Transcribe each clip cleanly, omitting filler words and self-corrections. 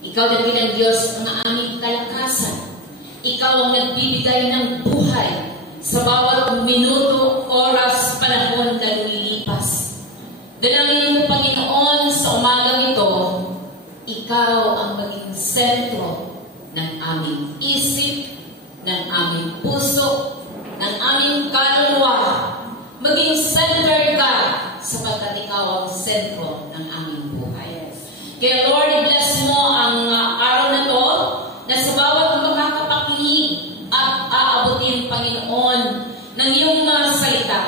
Ikaw na bilang Diyos ang aming kalakasan. Ikaw ang nagbibigay ng buhay sa bawat minuto, oras, panahon na lumilipas. Dalangin mo, Panginoon, sa umagang ito, ikaw ang maging sentro ng aming isip, ng aming puso, ng aming kaluluwa. Maging center ka sapagkat ikaw ang sentro ng aming buhay. Kaya Lord, bless mo ang araw na to na sa bawat makakapakinig at aabutin, Panginoon, ng iyong mga salita.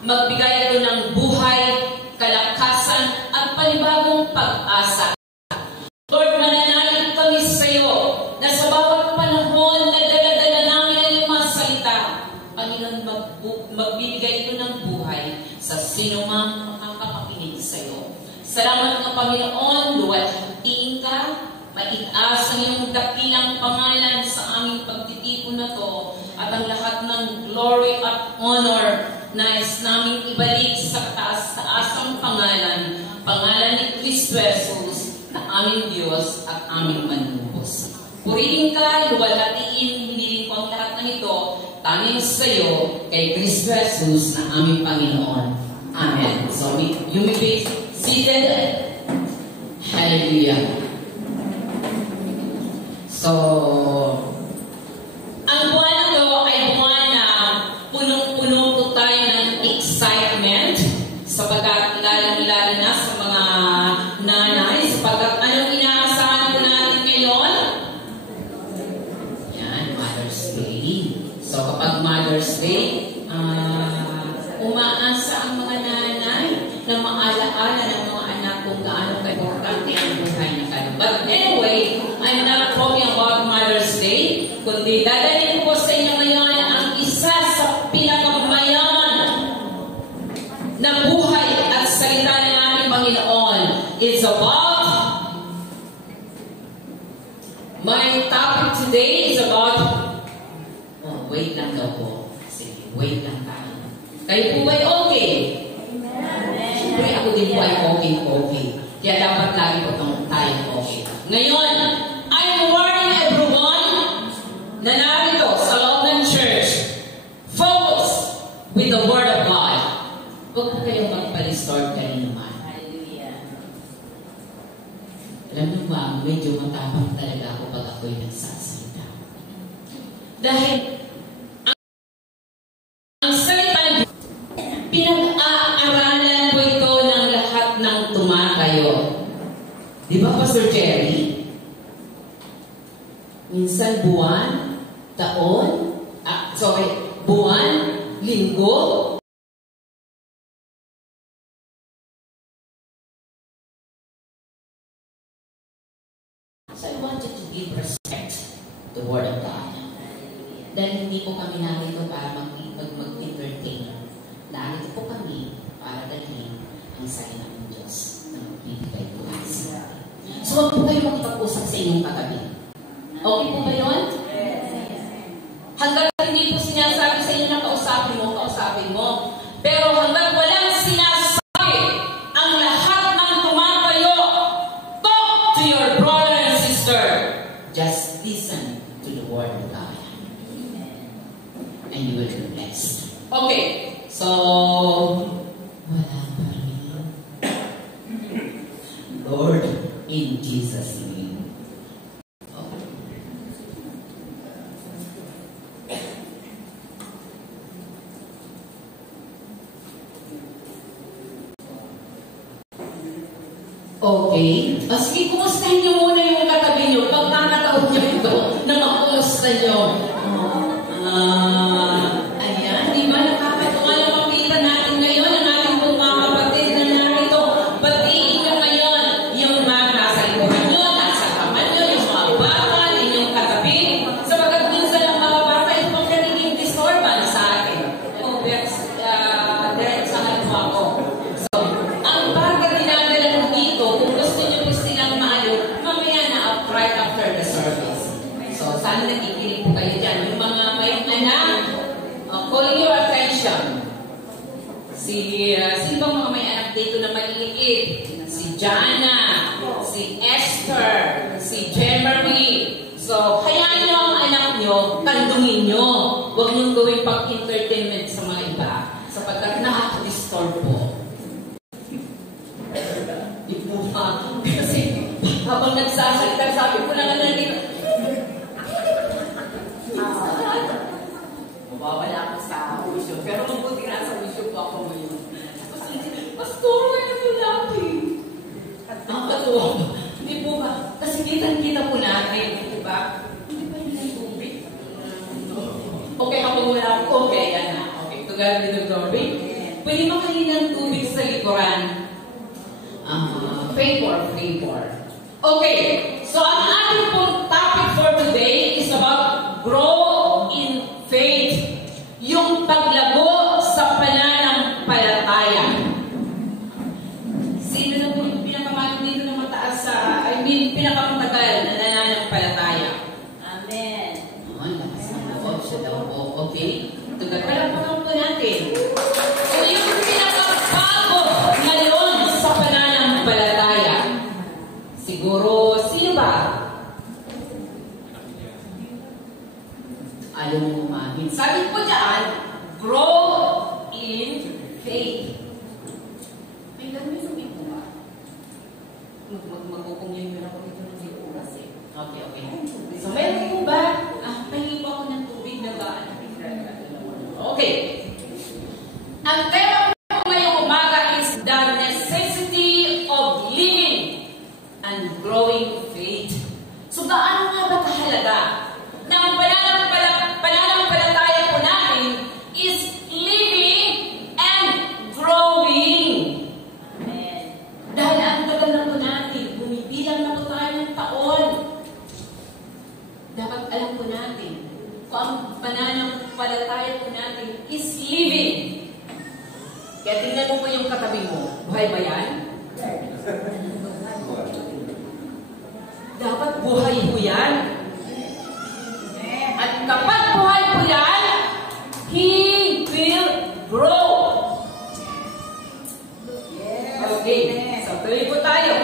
Magbigay ito ng buhay, kalakasan at panibagong pag-asa. Lord, mananalig kami sa iyo na sa bawat panahon na dala-dala namin ang iyong mga salita, Panginoon, magbibigay ito ng buhay sa sino mang makakapakinig sa iyo. Salamat ng Panginoon, luwalhatiin ka, maitaas ang iyong dakilang pangalan sa aming pagtitipon na to at ang lahat ng glory at honor nais namin ibalik sa taas-taasang pangalan ni Kristo Jesus na aming Diyos at aming manubos. Purihin ka, luwalhatiin, hiniling ko ang lahat ng ito, tanging sa iyo, kay Kristo Jesus na aming Panginoon. Amen. So, you may be seated. Hallelujah. So, ang buwan na to ay buwan na punong-puno po tayo ng excitement sapagkat lalo na sa mga nanay, sapagkat anong inaasahan po natin ngayon? Yan, Mother's Day. So, kapag Mother's Day, umaasa ang mga nanay na maalaala ng mga anak kung gaano ka-importante ang buhay na kayo. But anyway, I'm not talking about Mother's Day, kundi dadalhin ko sa inyo ngayon ang isa sa pinakamayaman na buhay at salita ng ating Panginoon. It's about, my topic today is about, wait lang daw po. Sige, wait lang tayo. Kayo po ba'y okay? Siyempre ako din po ay okay. Kaya dapat lagi po tayo okay. Ngayon, I'm warning everyone na narito sa loob ng church. Focus with the Word of God. Huwag po kayong magpa-restore kanina naman. Alam niyo ba, medyo matapang talaga ako pag ako'y nagsasalita. Dahil ang salita, pinag-aaralan po ito ng lahat ng tumatayo. Di ba, Pastor Jerry? Minsan buwan, taon, buwan, linggo. So I want you to give respect to the Word of God. Dahil hindi po kami narito para mag-entertain. Narito po kami para dalhin ang salita ng Diyos na magbibigay po sa atin. So huwag po kayo makipag-usap sa inyong katabi. Okay po ba yun? Hanggang hindi po sinasabi sa inyo na kausapin mo. Pero hanggang walang sinasabi ang lahat ng tumatayo, talk to your brother and sister. Just listen to the Word of God. And you will be blessed. Okay, so wala pa rin. Lord, in Jesus' name. Okay. Sige, kumustahin niyo muna yung katabi niyo. Pag nakataon niyo ito, na makumusta niyo. Ayan, di ba? Nakakatuwa na makita natin ngayon ang ating mga kapatid na narito. Batiin niyo ngayon yung mga nasa likuran niyo, nasa kaman niyo, yung mga bata, inyong katabi. Sabagat minsan ang mga bata, ito pang nagiging disturban sa atin. Direct sa kalwa ko. So, ang baga dinadala mo dito, kung gusto niyo silang maalo, mamaya na right after the service. So, sana nakikinig po kayo dyan. Yung mga may anak, calling your attention. Sino bang mga may anak dito na maliliit? Si Jana, si Esther, si si Jemery. So, hayaan nyo ang anak nyo, kandungin nyo. Huwag nyo gawin pang-entertainment sa mga iba, sapagkat nakaka-disturb po. Di po ba? Kasi, habang nagsasalita, sabi ko lang na dito, mabawala ako sa wisyo. Pero mabuti na sa wisyo po ako ngayon. Pastor, ano po natin? Ang katuwa. Hindi po ba? Kasi kita-kita po natin. Di ba? Hindi ba yung tubig? Okay, kapag wala ako. Okay, yan na. Okay, tugal din ng tubig. Pwede makahin ng tubig sa likuran. Favor. Okay, so ang ating pong topic for today is about grow in faith. Yung paglago sa pananampalataya. Sino na po yung pinakamahal dito na mataas sa, pinakamatagal na nananampalataya? Amen. Ay, lakas na po. Siya daw po. Okay. Tugal pala po natin. So, yung pinakabago ngayon sa pananampalataya. Siguro, sino ba? Alam mo umahin. Sabi po dyan, grow in faith. May gano'n yung sabi po ba? Magkukungyan mo na ako dito ng oras eh. Okay. So, meron po ba? Pahingi po ako ng tubig na ba? Okay. Ang tema po ngayong umaga is the necessity of living and growing faith. So, gaano nga ba kahalaga na ang pananampalataya po natin is living and growing. Amen. Dahil ang tagal na po natin, bumibilang na po tayo ng taon. Dapat alam po natin kung ang pananampalataya po natin is living. Kaya tingnan mo po yung katabi mo. Buhay ba yan? Dapat buhay po yan. At kapag buhay po yan, He will grow. Okay. So, tuloy po tayo.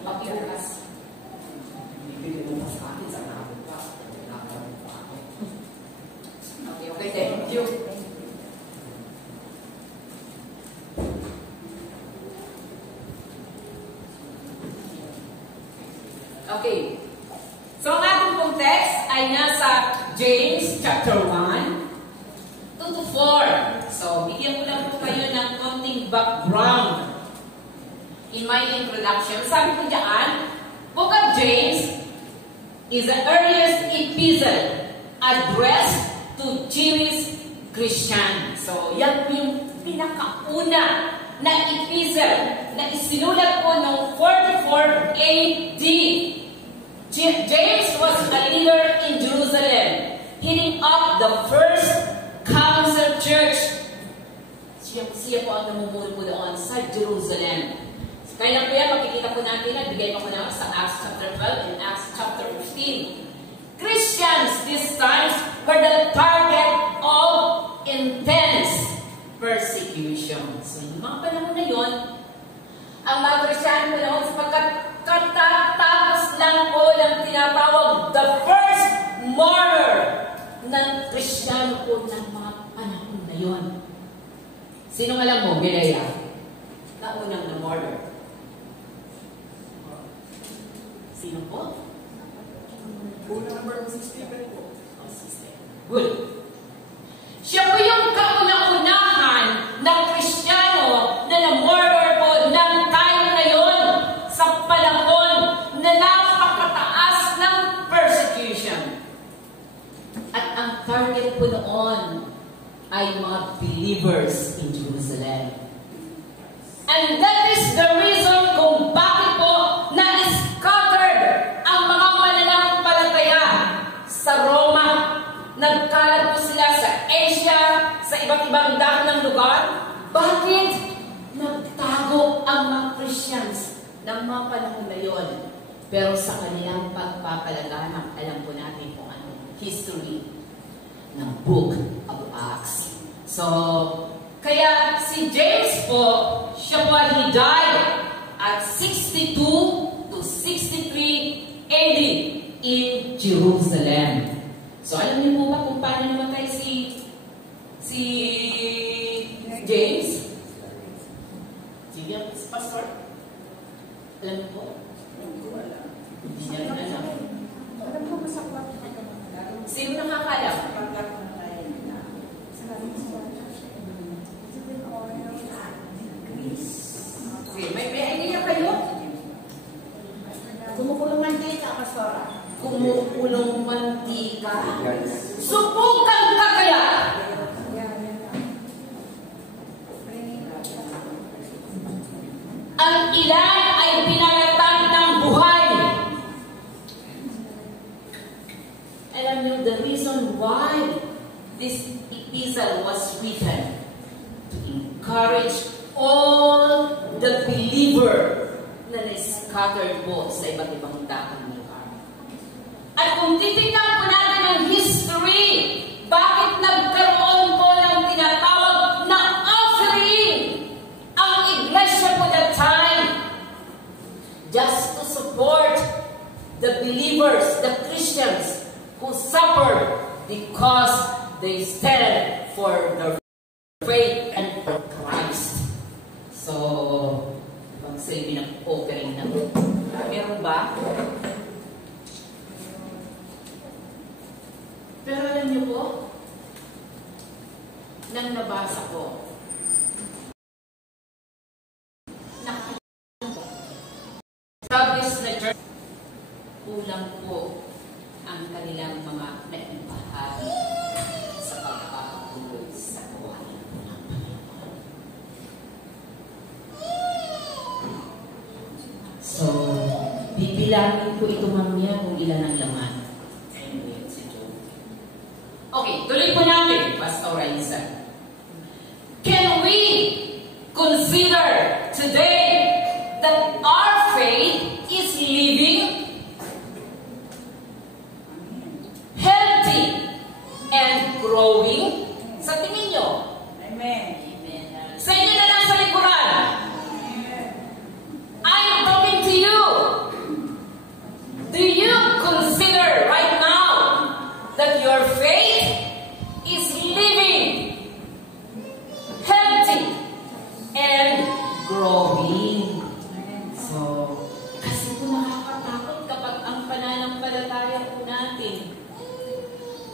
Pakiulas. Bibigyan mo pa sa akin sa nakapag pa. Okay. Thank you. Okay. So, ang ating pong text ay nasa James chapter 1, 2 to 4. So, bigyan ko lang po kayo ng konting background in my introduction. Sabi ko dyan, Book of James is the earliest epistle addressed to Jewish Christians. So, yan po yung pinakauna na epistle na isinulat po noong 44 AD. James was a leader in Jerusalem, heading up the first council church. Siya po ang namumuno po doon sa Jerusalem. Kaya po yan, makikita po natin na bigay pa po naman sa Acts chapter 12 and Acts chapter 15. Christians these times were the target of intense persecution. So, yung mga panahon na yun, ang mga Kristiyan po naman sapagkat katatapos lang po ng tinatawag the first martyr ng Kristiyano po ng mga panahon na yun. Sinong alam mo, Mireya? Na unang na martyr. Sino po? Unang number si Stephen po. Oh, si Stephen. Good. Siya po yung kauna-unahan na Kristiyano na na-murder po ng time na yun sa panahon na napakataas ng persecution. At ang target po noon ay mga believers in Jerusalem. And that is the reason kung bakit po na-scattered ang mga mananampalataya sa Roma. Nagkalat po sila sa Asia, sa iba't ibang daan ng lugar. Bakit? Nagtago ang mga Christians ng mga panahon na yun. Pero sa kanilang pagpapalaganap, alam po natin kung ano history ng Book of Acts. So, kaya si James po, siya po he died at 60 62 to 63 AD in Jerusalem. So alam niyo po ba kung paano namatay si James? Sige, Pastor? Alam niyo po? Hindi niya rin alam. Alam ko masaklat. Sino nakakalam? Okay, may idea kayo? Kumukulong mantika, Pastora. Kumukulong mantika? Subukan ka kaya! Ang ilan ay pinalatan ng buhay. Alam niyo, the reason why this epistle was written to encourage all the believer na na-scattered po sa iba't ibang daang lugar. At kung titignan po natin ang history, bakit nagkaroon po ng tinatawag na offering ang iglesia po that time? Just to support the believers, the Christians who suffered because they stand for their faith and for Christ. So, magsilbi ng offering na. Meron ba? Pero alam niyo po, nang nabasa ko, established na church, kulang po ang kanilang mga naibahagi sa pagpapatuloy sa buhay ng Panginoon. So, bibilangin ko ito mamaya kung ilan ang laman. Okay, tuloy po natin, Pastor Raisa. Can we consider today that our faith is living, healthy, and growing? Sa tingin nyo? Amen. Sa inyo na lang sa likuran. I'm talking to you. Do you consider right now that your faith is living, healthy, and growing? So, kasi po nakakatakot kapag ang pananampalataya po natin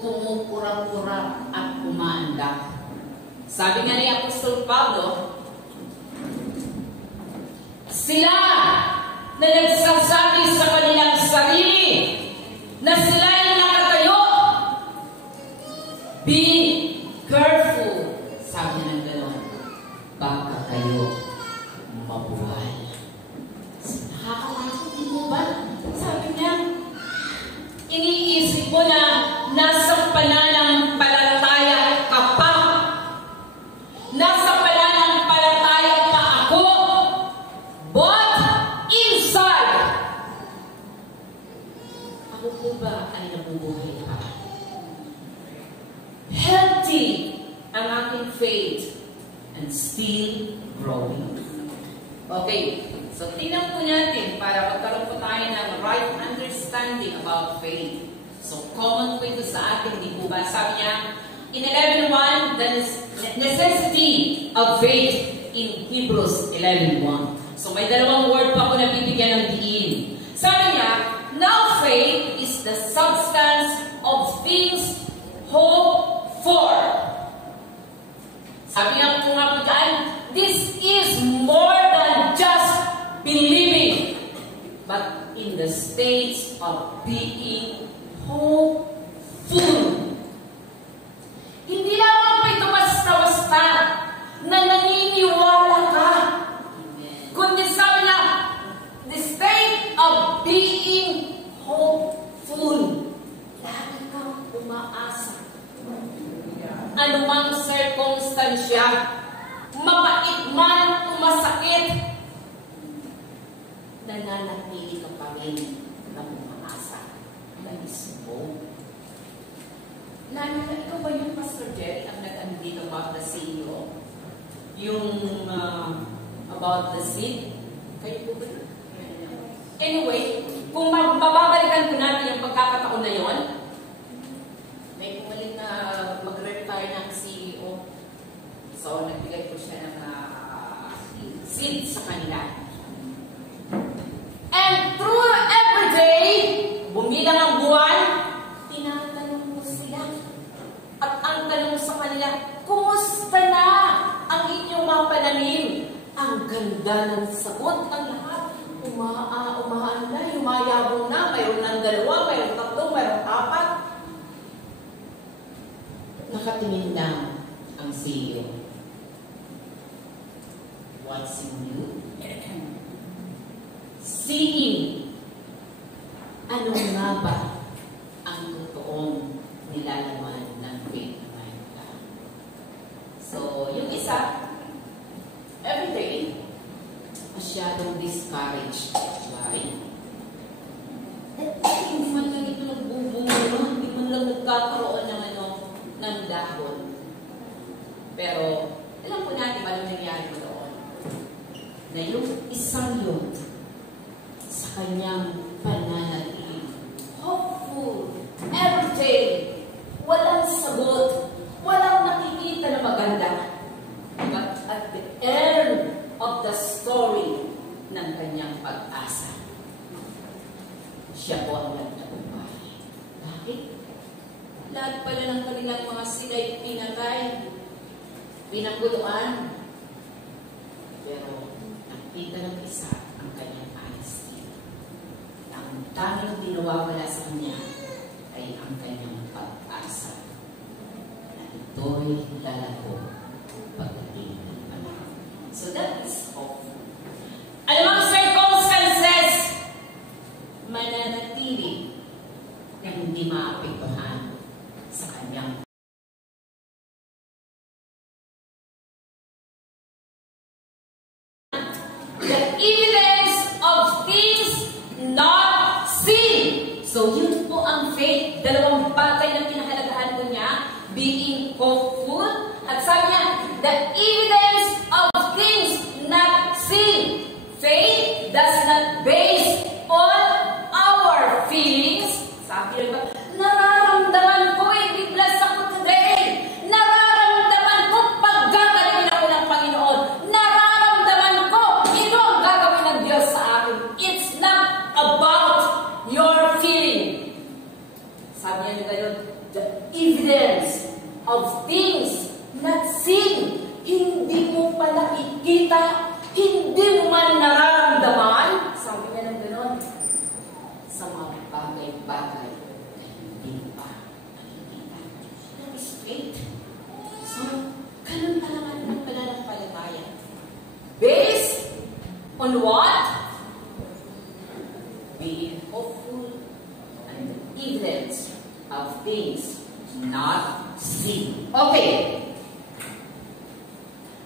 pumupura-pura at umaandak. Sabi nga ni Apostol Pablo, sila na nagsasabi sa kanilang sarili na sila ay nakatayo. Be careful, sabi ng gano'n, baka kayo mabuhay. So, nakakatakot din mo ba? Sabi niya, iniisip mo na nasa pananampalataya ka pa. Nasa pananampalataya pa ako. But inside, ako po ba ay nabubuhay pa? Healthy ang aking faith and still growing. Okay, so tingnan po natin para magkaroon po tayo ng right understanding about faith. So common po ito sa atin, di po ba? Sabi niya, in 11.1, the necessity of faith in Hebrews 11.1. So may dalawang word pa ako na bibigyan ng diin. Sabi niya, now faith is the substance of things hoped for. Sabi niya po nga po dyan, this is more than just believing, but in the state of being hopeful. Hindi lamang pa ito basta-basta na naniniwala ka. Kundi sabi niya, the state of being hopeful. Lagi kang umaasa. Anumang circumstansya, mapait man o masakit, nananatili ka pa rin na umaasa. Nais mo. Lalo na ikaw ba yung Pastor Jerry ang nag-andito about the CEO? Yung about the seed? Kayo po ba yun? Lumilang ang buwan, tinatanong mo sila. At ang tanong sa kanila, kumusta na ang inyong mga pananim? Ang ganda ng sagot, ang lahat. Umaan na, yumayabong na, mayroon ng 2, mayroon 3, mayroon 4. Nakatingin lang ang CEO. What's new? Seeing. Ano nga ba ang totoong nilalaman ng faith naman? So, yung isa, everyday, masyadong discouraged. Why? Hindi man lang ito nagbubunga, hindi man lang nagkakaroon ng dahon. Pero, alam po natin ano nangyari mo doon. Na yung isang yun, sa kanyang pananatili, hopeful, everyday, walang sagot, walang nakikita na maganda. But at the end of the story ng kanyang pag-asa, siya po ang nagtagumpay. Bakit? Lahat pala ng kanilang mga sila'y pinatay, pinaguluan. Pero nakita ng isa ang kanyang honesty. Ang tanging dinawawala sa kanya ay ang kanyang pag-asa na ito'y lalago pagdating ng panahon. So that is hope. Alam ang circumstances, mananatili na hindi maapektuhan sa kanyang the evidence of things not seen. So yun po ang faith. Dalawang bagay na pinahalagahan ko niya, being hopeful, at sabi niya, the evidence of things not seen. Faith does not base on our feelings. Sabi niya ba, nararamdaman ko biglas ako today. Nararamdaman ko paggagawin ako ng Panginoon. Nararamdaman ko ito ang gagawin ng Diyos sa akin. It's not about your feeling. Sabi niya gano'n, the evidence of things not seen. Hindi mo pa nakikita, hindi mo man nararamdaman. Sabi niya ng gano'n, sa mga bagay-bagay na hindi pa nakikita. That is faith. So, ganun pa naman ang pananampalataya. Based on what? Being hopeful and the evidence of things not seen. Okay.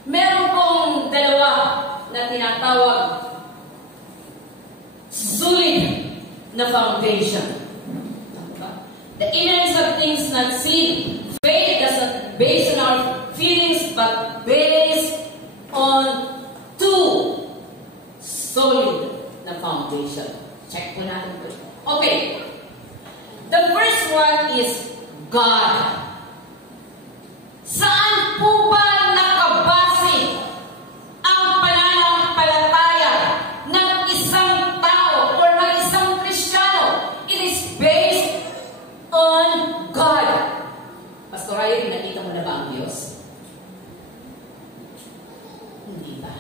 Meron pong dalawa na tinatawag solid na foundation. The evidence of things not seen. Faith does not based on our feelings, but based on two solid na foundation. Check po natin ito. Okay. The first one is God. Saan po ba nakabase ang pananampalataya ng isang tao or ng isang Kristiyano? It is based on God. Pastor Ryan, nakita mo na ba ang Diyos? Hindi ba?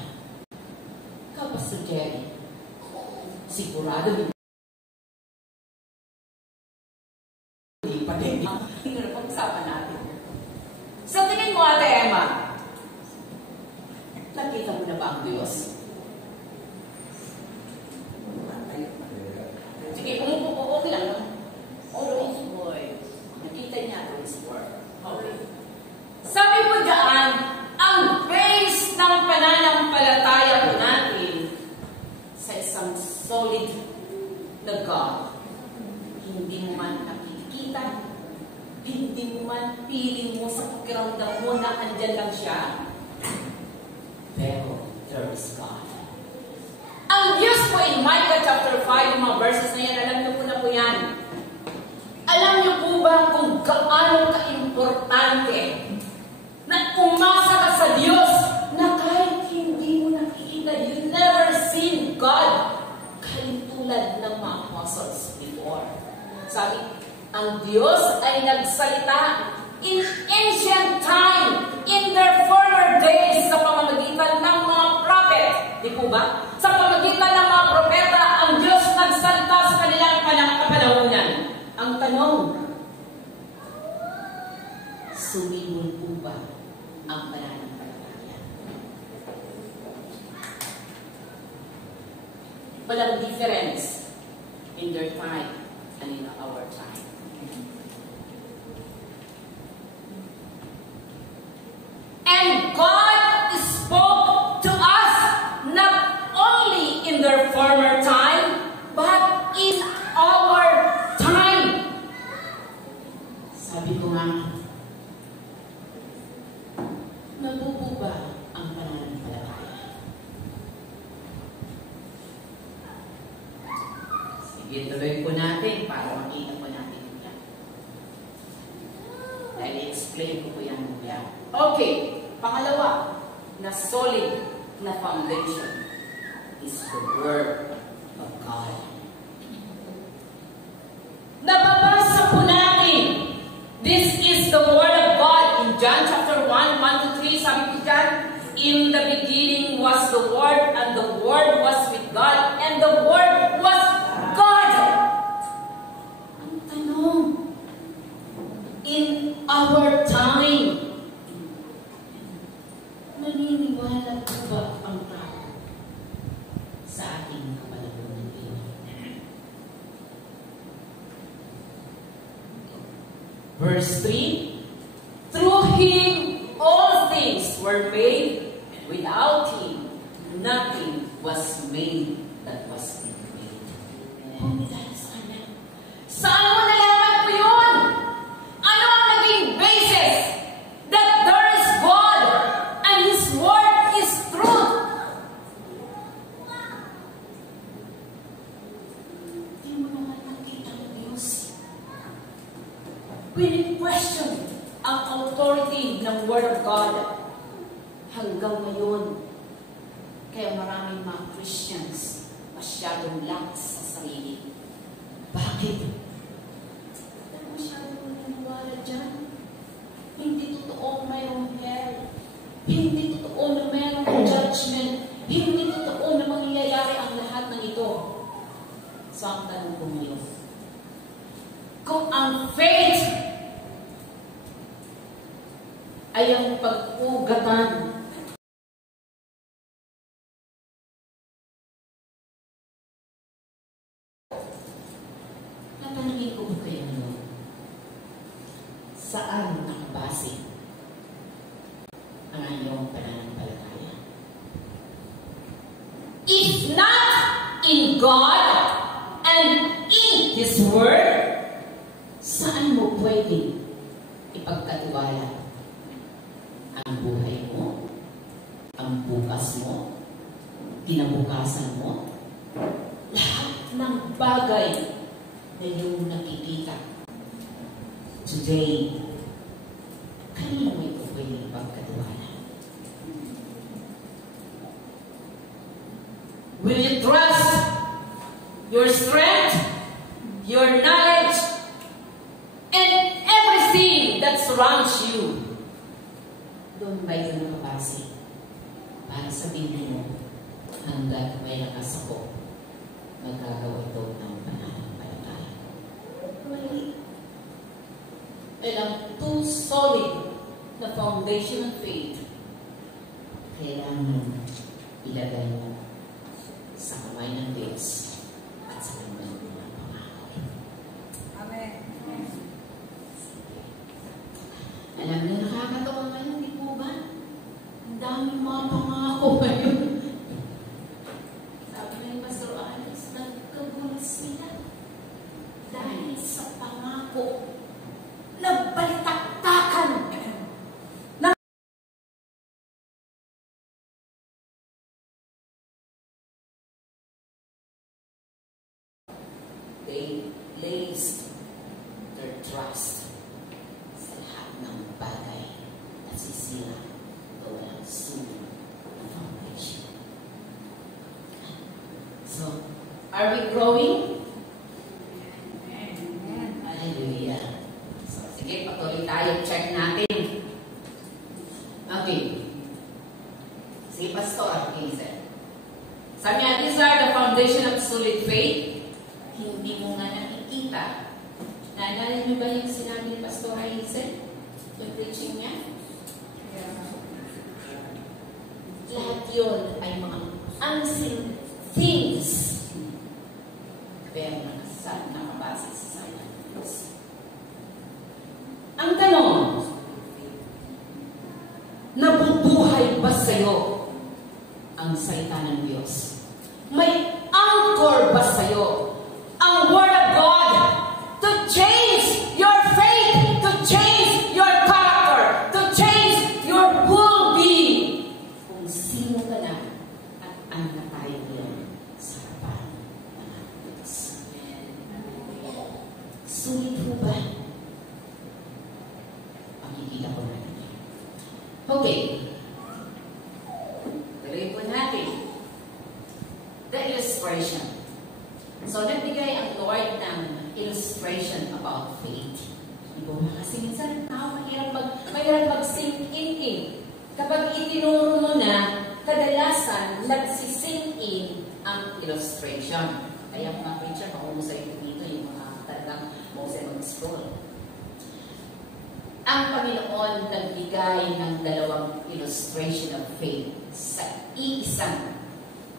Ikaw, Pastor Jerry, sigurado hindi pa din. Hindi na pag-usapan natin. Sa tingin mo, Ate Emma, nakita mo na ba ang Diyos? Sige, umupo, okay lang. Okay, boy. Nakita niya ang His Word. Okay. Sabi mo dyan, ang base ng pananampalataya po natin sa isang solid na God, hindi mo man nakikita, hindi mo man feeling mo sa pakiramdam mo na andyan lang siya. Pero, there is God. Ang Diyos po in Micah chapter 5, yung mga verses na yan, alam niyo po na po yan. Alam niyo po ba kung gaano ka-importante na umasa ka sa Diyos na kahit hindi mo nakikita, you never seen God, kahit tulad ng mga apostles before. Sabi, ang Diyos ay nagsalita in ancient time, in their former days, sa pamamagitan ng mga prophet. Di po ba? Sa pamamagitan ng mga propeta, ang Diyos nagsalita sa kanilang kapanahonan. Ang tanong, sumibol po ba ang pananampalataya? Walang difference in their time and in our time. And God spoke to us not only in their former time, but in our time. Sabi ko nga, nabubo ba ang pananampalataya? Sige, tuloy po natin para makita po natin yan. Dahil i-explain ko po yan. Okay, pangalawa, na solid na foundation is the Word of God. Nababasa po natin, this is the Word of God. In John chapter 1, 1-3, sabi po dyan, in the beginning was the Word, and the Word was with God, and the Word was God. Ang tanong, in our time, naniniwala po ba ang tao sa ating kapanahonan ngayon? Verse 3, through Him all things were made, and without Him nothing was made that was made. Kung dahil sa Kanya. Saan mo nalaman po yun? Ano ang naging basis that there is God and His Word is truth? Hindi mo naman nakita ng Diyos. Pini-question ang authority ng Word of God hanggang ngayon. Kaya maraming mga Christians masyadong lakas sa sarili. Bakit? Dahil masyadong naniniwala dyan. Hindi totoo mayroong hell. Hindi totoo na mayroong judgment. Hindi totoo na mangyayari ang lahat ng ito. So ang tanong ko ngayon, kung ang faith ay ang pag-ugatan natanungin ko po kayo ngayon, saan nakabase ang iyong pananampalataya? If not in God and in His Word, saan mo pwedeng ipagkatiwala ang buhay mo, ang bukas mo, kinabukasan mo, lahat ng bagay na iyong nakikita today, kanino mo ito pwedeng ipagkatiwala? Will you trust your strength, your knowledge, and everything that surrounds you? Doon ba ito nakabase para sabihin mo, hanggat may lakas ako, magagawa ito ng pananampalataya? Mali. Ilang too solid na foundation of faith, kailangan ilagay mo sa kamay ng Diyos at sa kanyang mga pangako. Amen. Alam niyo, nakakatawa ngayon, di po ba? Ang daming mga pangako ngayon. Sabi na yung Pastor Alex, nagkagulat sila dahil sa pangako na balitaktakan na they placed their trust sa lahat ng bagay at sisira o walang sunog na foundation. So, are we growing? nakita. Naalala niyo ba yung sinabi ni Pastor Hazel? Yung preaching niya? Lahat yun ay mga unseen things. Pero nakabase sa science. Ang tanong, nabubuhay ba sa'yo ang salita ng Diyos? May anchor ba sa'yo ang Word of God to change your faith, to change your character, to change your whole being? Kung sino ka na at ano na tayo ngayon sa harapan ng Diyos. Sulit po ba? Pakikita ko natin yan. Okay. Tuloy po natin. The illustration. So, nagbigay ang Lord ng illustration about faith. Diba? Kasi minsan, mahirap mag-sink in. Kapag itinuro mo na, kadalasan, nagsisink in ang illustration. Kaya mga preacher, makumusay ko dito yung mga talagang makusay mag-scroll. Ang Panginoon nagbigay ng dalawang illustration of faith sa iisang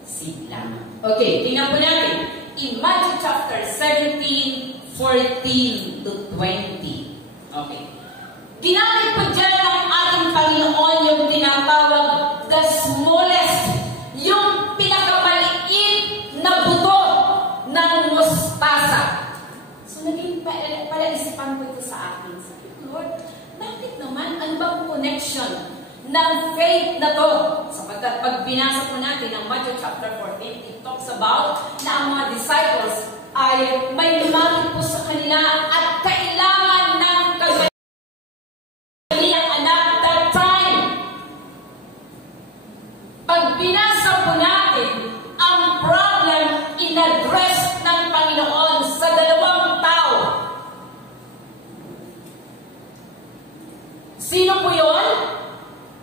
seed lamang. Okay, tingnan po natin. In Matthew chapter 17, 14 to 20. Okay. Ginamit po dyan ng ating Panginoon yung tinatawag the smallest, yung pinakamaliit na buto ng mustasa. So, naging palaisipan ko ito sa akin. Sabi ko, Lord, bakit naman? Ano bang connection ng faith na to? Sapagkat pag binasa po natin ang Matthew chapter 14, it talks about na ang mga disciples ay may lumapit po sa kanila at kailangan ng kanilang anak that time. Pag binasa po natin ang problem in-address ng Panginoon sa dalawang tao. Sino po yun?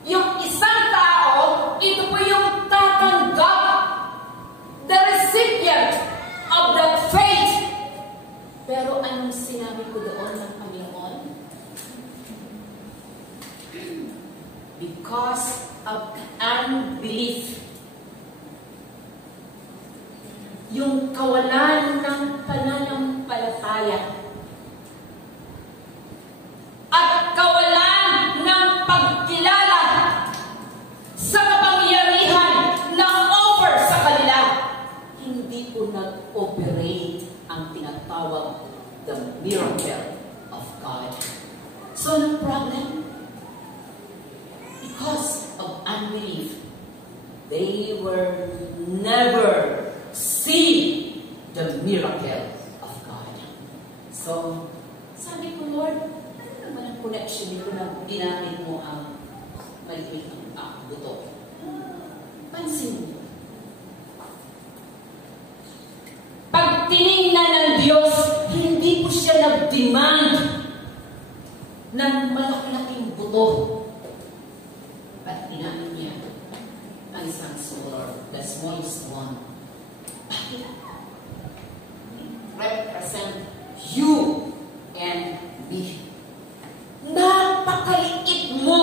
Yung isang tao, ito po yung tatanggap, the recipient of that faith. Pero anong sinabi ko doon ng Panginoon? Because of unbelief. Yung kawalan ng pananampalataya. At kawalan ng pagkilala sa kapangyarihan na offer sa kanila. Hindi po nag-operate ang tinatawag the miracle of God. So, no problem? Because of unbelief, they were never see the miracle of God. So, sabi ko, Lord, ano naman ang connection dito na ginamit mo ang maliit ng buto? Pansin mo. Pag tinignan ng Diyos, hindi po siya nag-demand ng malaki-laking buto. At ginamit niya ang isang smaller, the smallest one. Bakit? Represent you and me. Napakaliit mo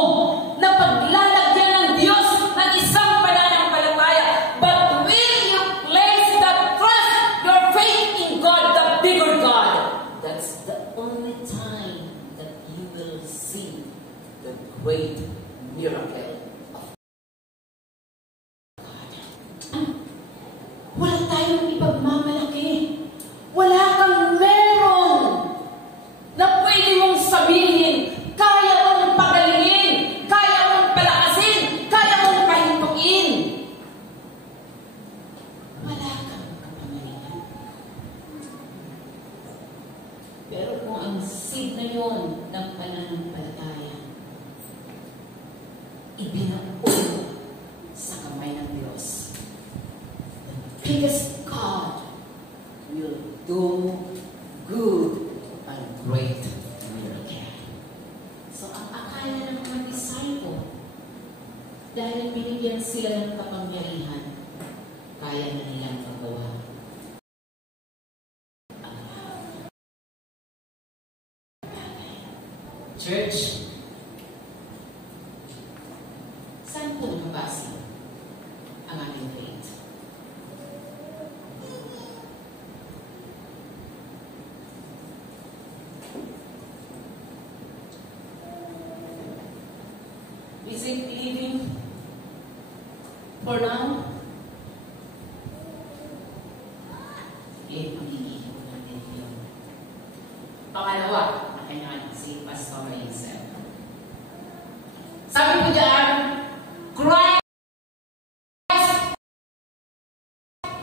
na paglalagyan ng Diyos ng isang pananampalataya. But will you place that trust, your faith in God, the bigger God? That's the only time that you will see the great miracle of God. Wala tayong ipagmamalaki. Wala kang meron na pwede mong sabihin, kaya mong pagalingin, kaya mong palakasin, kaya mong pahintuin. Wala kang kapangyarihan. Pero kung ang seed na yon ng pananampalataya, ibinaon sa kamay ng Diyos, the biggest God will do good and great miracle. So, ang akala ng mga disciple, dahil binigyan sila ng kapangyarihan, kaya na nilang magawa Church, saan po nakabase ang ating faith? Is it living for now? Pag-iihin po natin yun. Pangalawa, ayan si Pastor Hazel. Sabi po dyan, Christ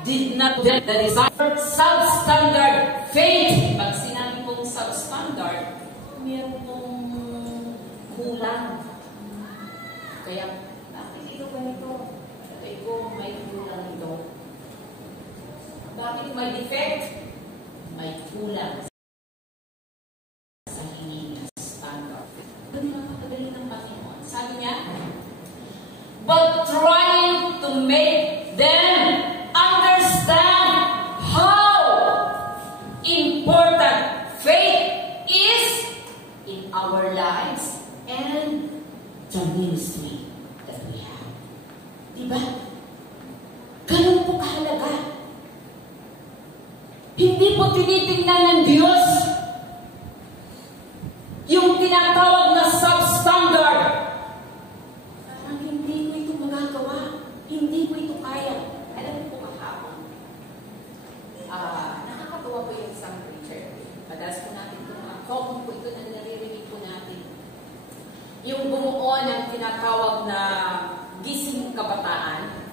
did not get the desired substandard faith. Pag sinabi pong substandard, meron pong kulang. Kaya, bakit ito ganito? Ito ko, may kulang ito. Bakit may defect? May kulang sa hingin na standard. Ganun ang kapagaling ng Panginoon. Sabi niya, but trying to make them understand how important faith is in our lives and the ministry that we have. Diba? Ganun po kahalaga. Hindi po tinitingnan ng Diyos yung tinatawag na substandard. Parang hindi ko ito magagawa. Hindi ko ito kaya. Alam mo po kahapon. Nakakatawa po yung isang preacher. Madalas po natin ito. Common po ito na naririnig po natin. Yung bumuo ng tinatawag na gising kabataan.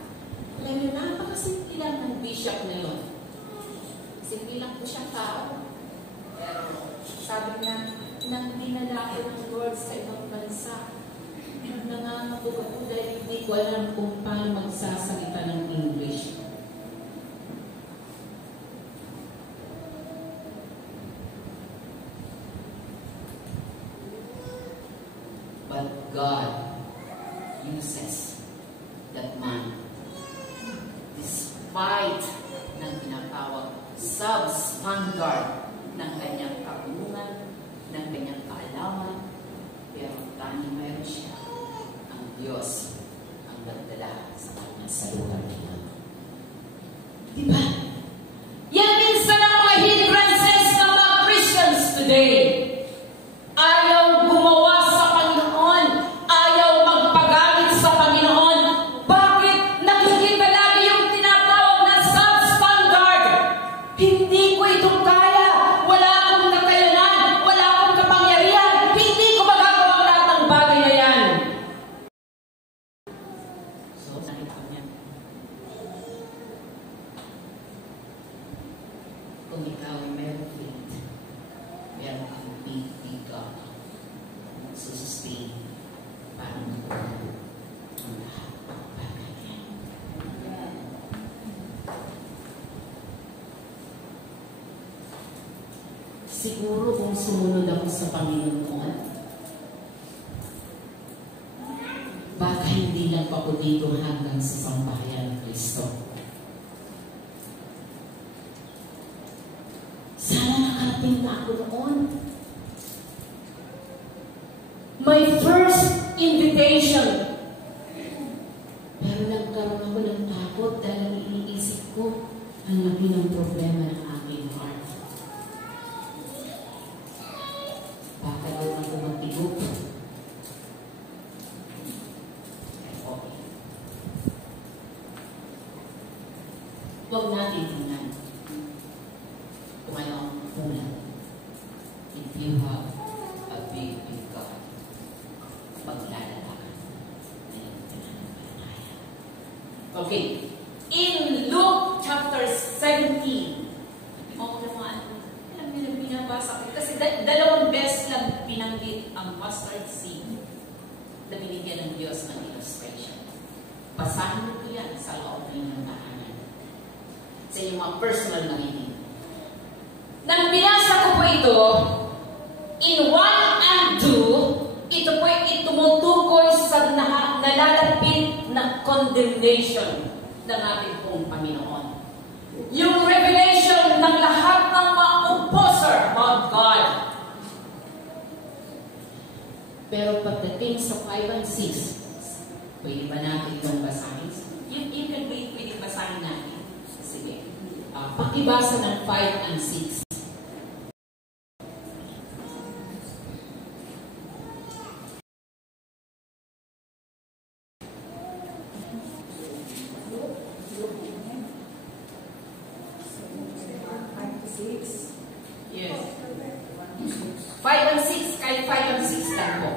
Alam niyo, napakasimple lang ng bishop na yun. Simple lang po siyang tao. Pero sabi niya, nang dinala ko ng Lord sa ibang bansa, nangangako ako dahil hindi ko alam kung paano magsasalita ng English. But God uses that man despite ng tinatawag substandard ng kanyang kabungan, ng kanyang kaalaman, pero tanging meron siya, ang Diyos ang nagdala sa kanyang saluhan niya. Diba? Yan minsan ang mga hindrances ng mga Christians today. Ayaw gumawa sa Panginoon, ayaw magpagamit sa Panginoon. Bakit? Nakikita lagi yung tinatawag na substandard. Hindi ko ito kaya. Wala akong kakayanan. Wala akong kapangyarihan. Hindi ko magagawa lahat ng bagay na yan. So, nakita ko yan. Kung ikaw ay meron faith, meron kang big God, sustain para magagawa ang lahat ng bagay na yan. Siguro kung sumunod ako sa Panginoon, baka hindi lang pa ako dito hanggang sa sambahayan ng Kristo. Sana nakarating na ako noon. My first invitation. Pero nagkaroon ako ng takot dahil iniisip ko ang laki ng problema ng aking heart. Baka daw ako magtigup. Okay. Huwag natin tingnan kung ano ang kulang. If you have a big God, paglalalakan na yung pinanampalataya. Okay. In Luke chapter 17, alam niyo na binabasa ko. Kasi dalawang beses lang binanggit ang mustard seed na binigyan ng Diyos ng illustration. Basahin mo ko yan sa loob ng inyong tahanan. Sa inyong mga personal na meaning. Nang binasa ko po ito, in 1 and 2, ito po ay tumutukoy sa nalalapit na condemnation ng ating pong Panginoon. Yung revelation ng lahat ng mga opposer of God. Pero pagdating sa 5 and 6, pwede ba natin itong basahin? You can read, pwede basahin natin. Sige. Pakibasa ng 5 and 6. Yes. 5 and 6, kahit 5 and 6 lang po.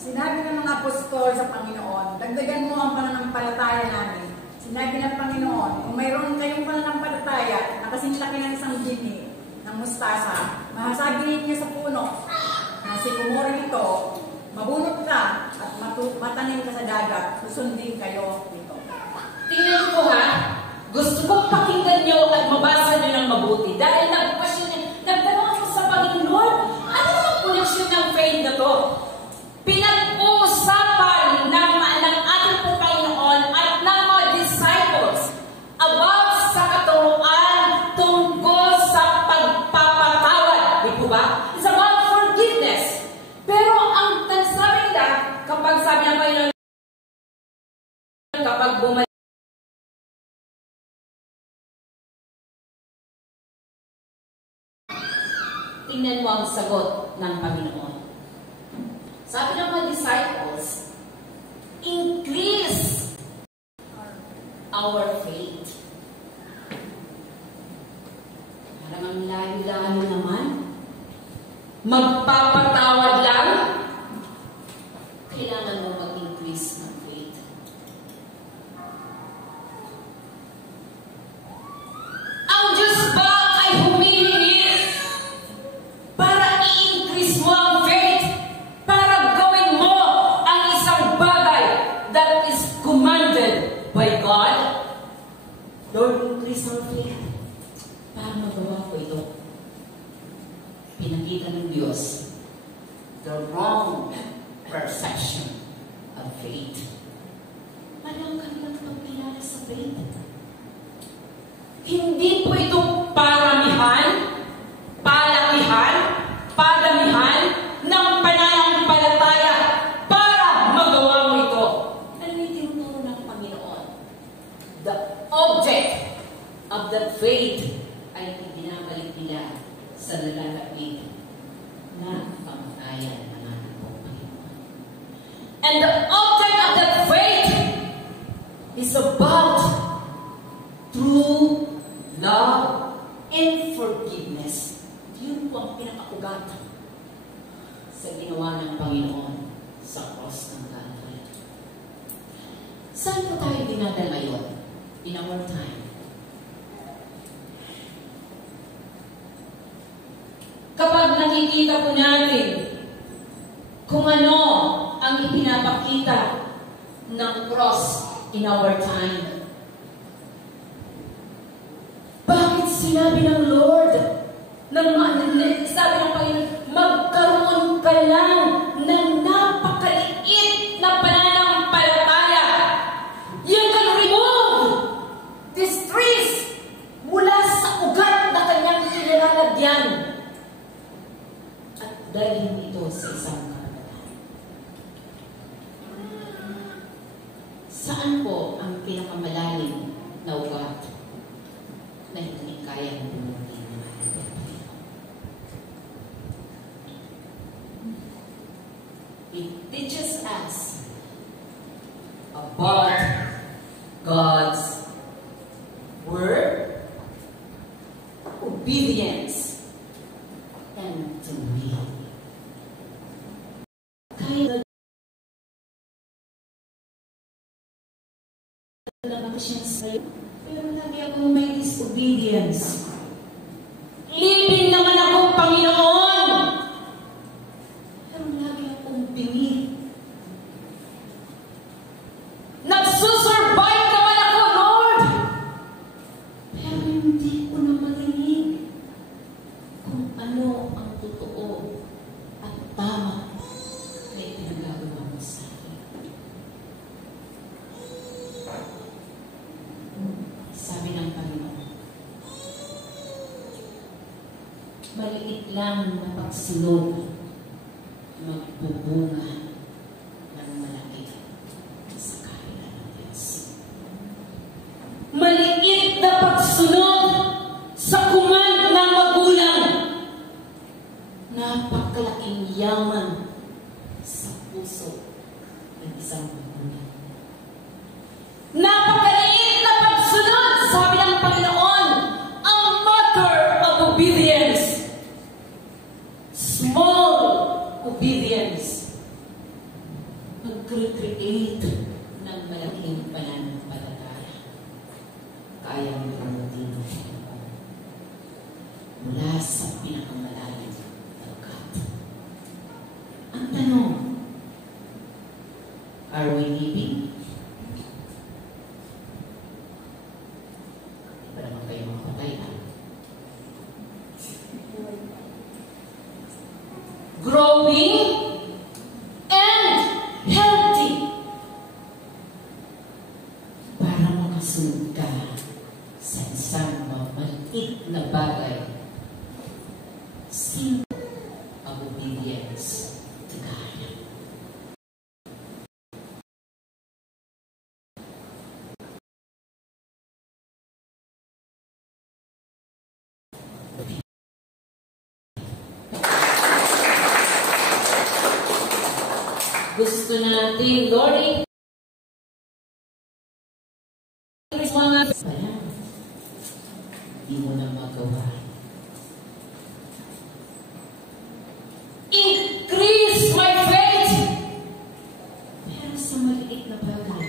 Sinabi ng mga apostol sa Panginoon, dagdagan mo ang pananampalataya namin. Sinabi ng Panginoon, kung mayroon kayong pananampalataya na kasing laki ng isang gini ng mustasa, masasabi ninyo sa puno na si kumori ito, mabunot ka at matanim ka sa dagat, susundin kayo dito. Tingnan niyo po ha, gusto kong pakinggan niyo at mabasa niyo ng mabuti. Dahil nagtanong ako sa Panginoon, ano ang koneksyon ng faith na to? Pinag-uusapan ng ating po Panginoon at ng mga disciples about sa katuruan tungkol sa pagpapatawad. Di po ba? It's about forgiveness. Pero ang sabi nila, kapag sabi ng Panginoon, kapag bumalik, tingnan mo ang sagot ng Panginoon. Sabi ng mga disciples, increase our faith. Parang ang layo-layo naman. Magpapatawad lang. Kailangan mo mag-increase ng faith. Ang Diyos ba ay humihingi para i-increase mo ang faith? Para gawin mo ang isang bagay that is commanded by God? Lord, increase our faith. Para magawa ko ito. Pinakita ng Diyos the wrong perception of faith. Ano ang kanilang pagkilala sa faith? Hindi po ito paramihan, palakihan, padamihan ng pananampalataya para magawa mo ito. Ano yung tinuturo ng Panginoon? The object of that faith ay ibinabalik nila sa nalalapit na kamatayan ng ating Panginoon. And the object of that faith is about true love and forgiveness. Yun po ang pinakaugat sa ginawa ng Panginoon sa cross ng Calvary. Saan po tayo dinadala yun? In our time. Kapag nakikita po natin kung ano ang ipinapakita ng cross in our time. Bakit sinabi ng Lord, sabi ng Panginoon, magkaroon ka lang ng napakaliit na pananampalataya. You can remove these trees mula sa ugat na kanyang kinilalagyan at dalhin ito sa isang karapatan. Saan po ang pinakamalalim na ugat na hindi kaya ng bumuti ng ating Panginoon? It teaches us about God's word, obedience, and to will. Kahit naman siya sa'yo, pero lagi akong may disobedience. Living naman ako, Panginoon! Pero lagi akong bingi. Nagsusurvive naman ako, Lord! Pero hindi ko na marinig kung ano ang totoo at tama na ipinagagawa mo sa akin. Sabi ng Panginoon, maliit lang na pagsunod magbubunga ng malaki sa kaharian ng Diyos. Maliit na pagsunod sa command ng magulang, napakalaking yaman sa puso ng isang magulang. Napakaliit na pagsunod, sabi ng Panginoon, ang mother of obedience. Small obedience. Mag-create ng malaking pananampalataya. Kayang promotin mula sa pinakamalalim na lugar. Ang tanong, are we living? Hindi pa naman kayo makapatay na. Growing and healthy. Para makasunod ka sa isang maliit na bagay. Simple of obedience to God. Gusto natin, Lord, mga hindi mo na magawa. Increase my faith. Pero sa maliit na bagay,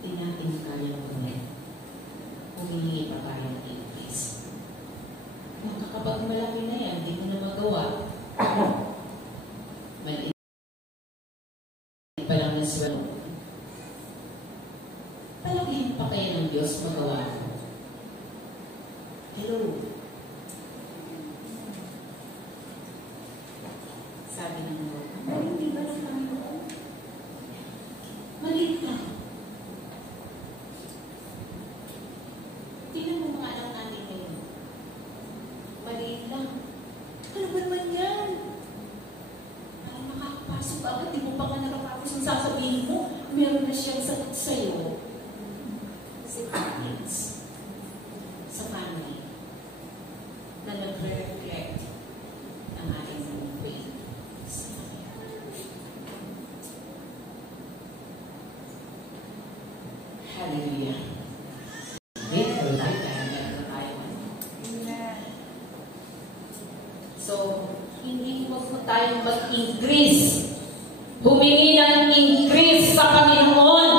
hindi natin kaya magawin. Humingi pa tayo ng increase. Kapag malaki na yan, hindi mo na magawa. Maliit pa lang na sweldo. Palagihin pa kaya ng Diyos magawa ko. Hello. Sabi ng Lord, hindi ba lang Panginoon? Maliit lang. Tingnan mo mga anak natin ngayon. Maliit lang. Ano ba naman yan? Para makakapasok ka agad, di mo pa ka nakapapos ang sasabihin mo, meron na siyang sagot sa'yo. Siblings sa family na nagre-reflect ang ating faith sa Kanya. Hallelujah. Grateful tayo dahil meron na tayo. So, hindi mo po tayong mag-increase. Humingi ng increase sa Panginoon.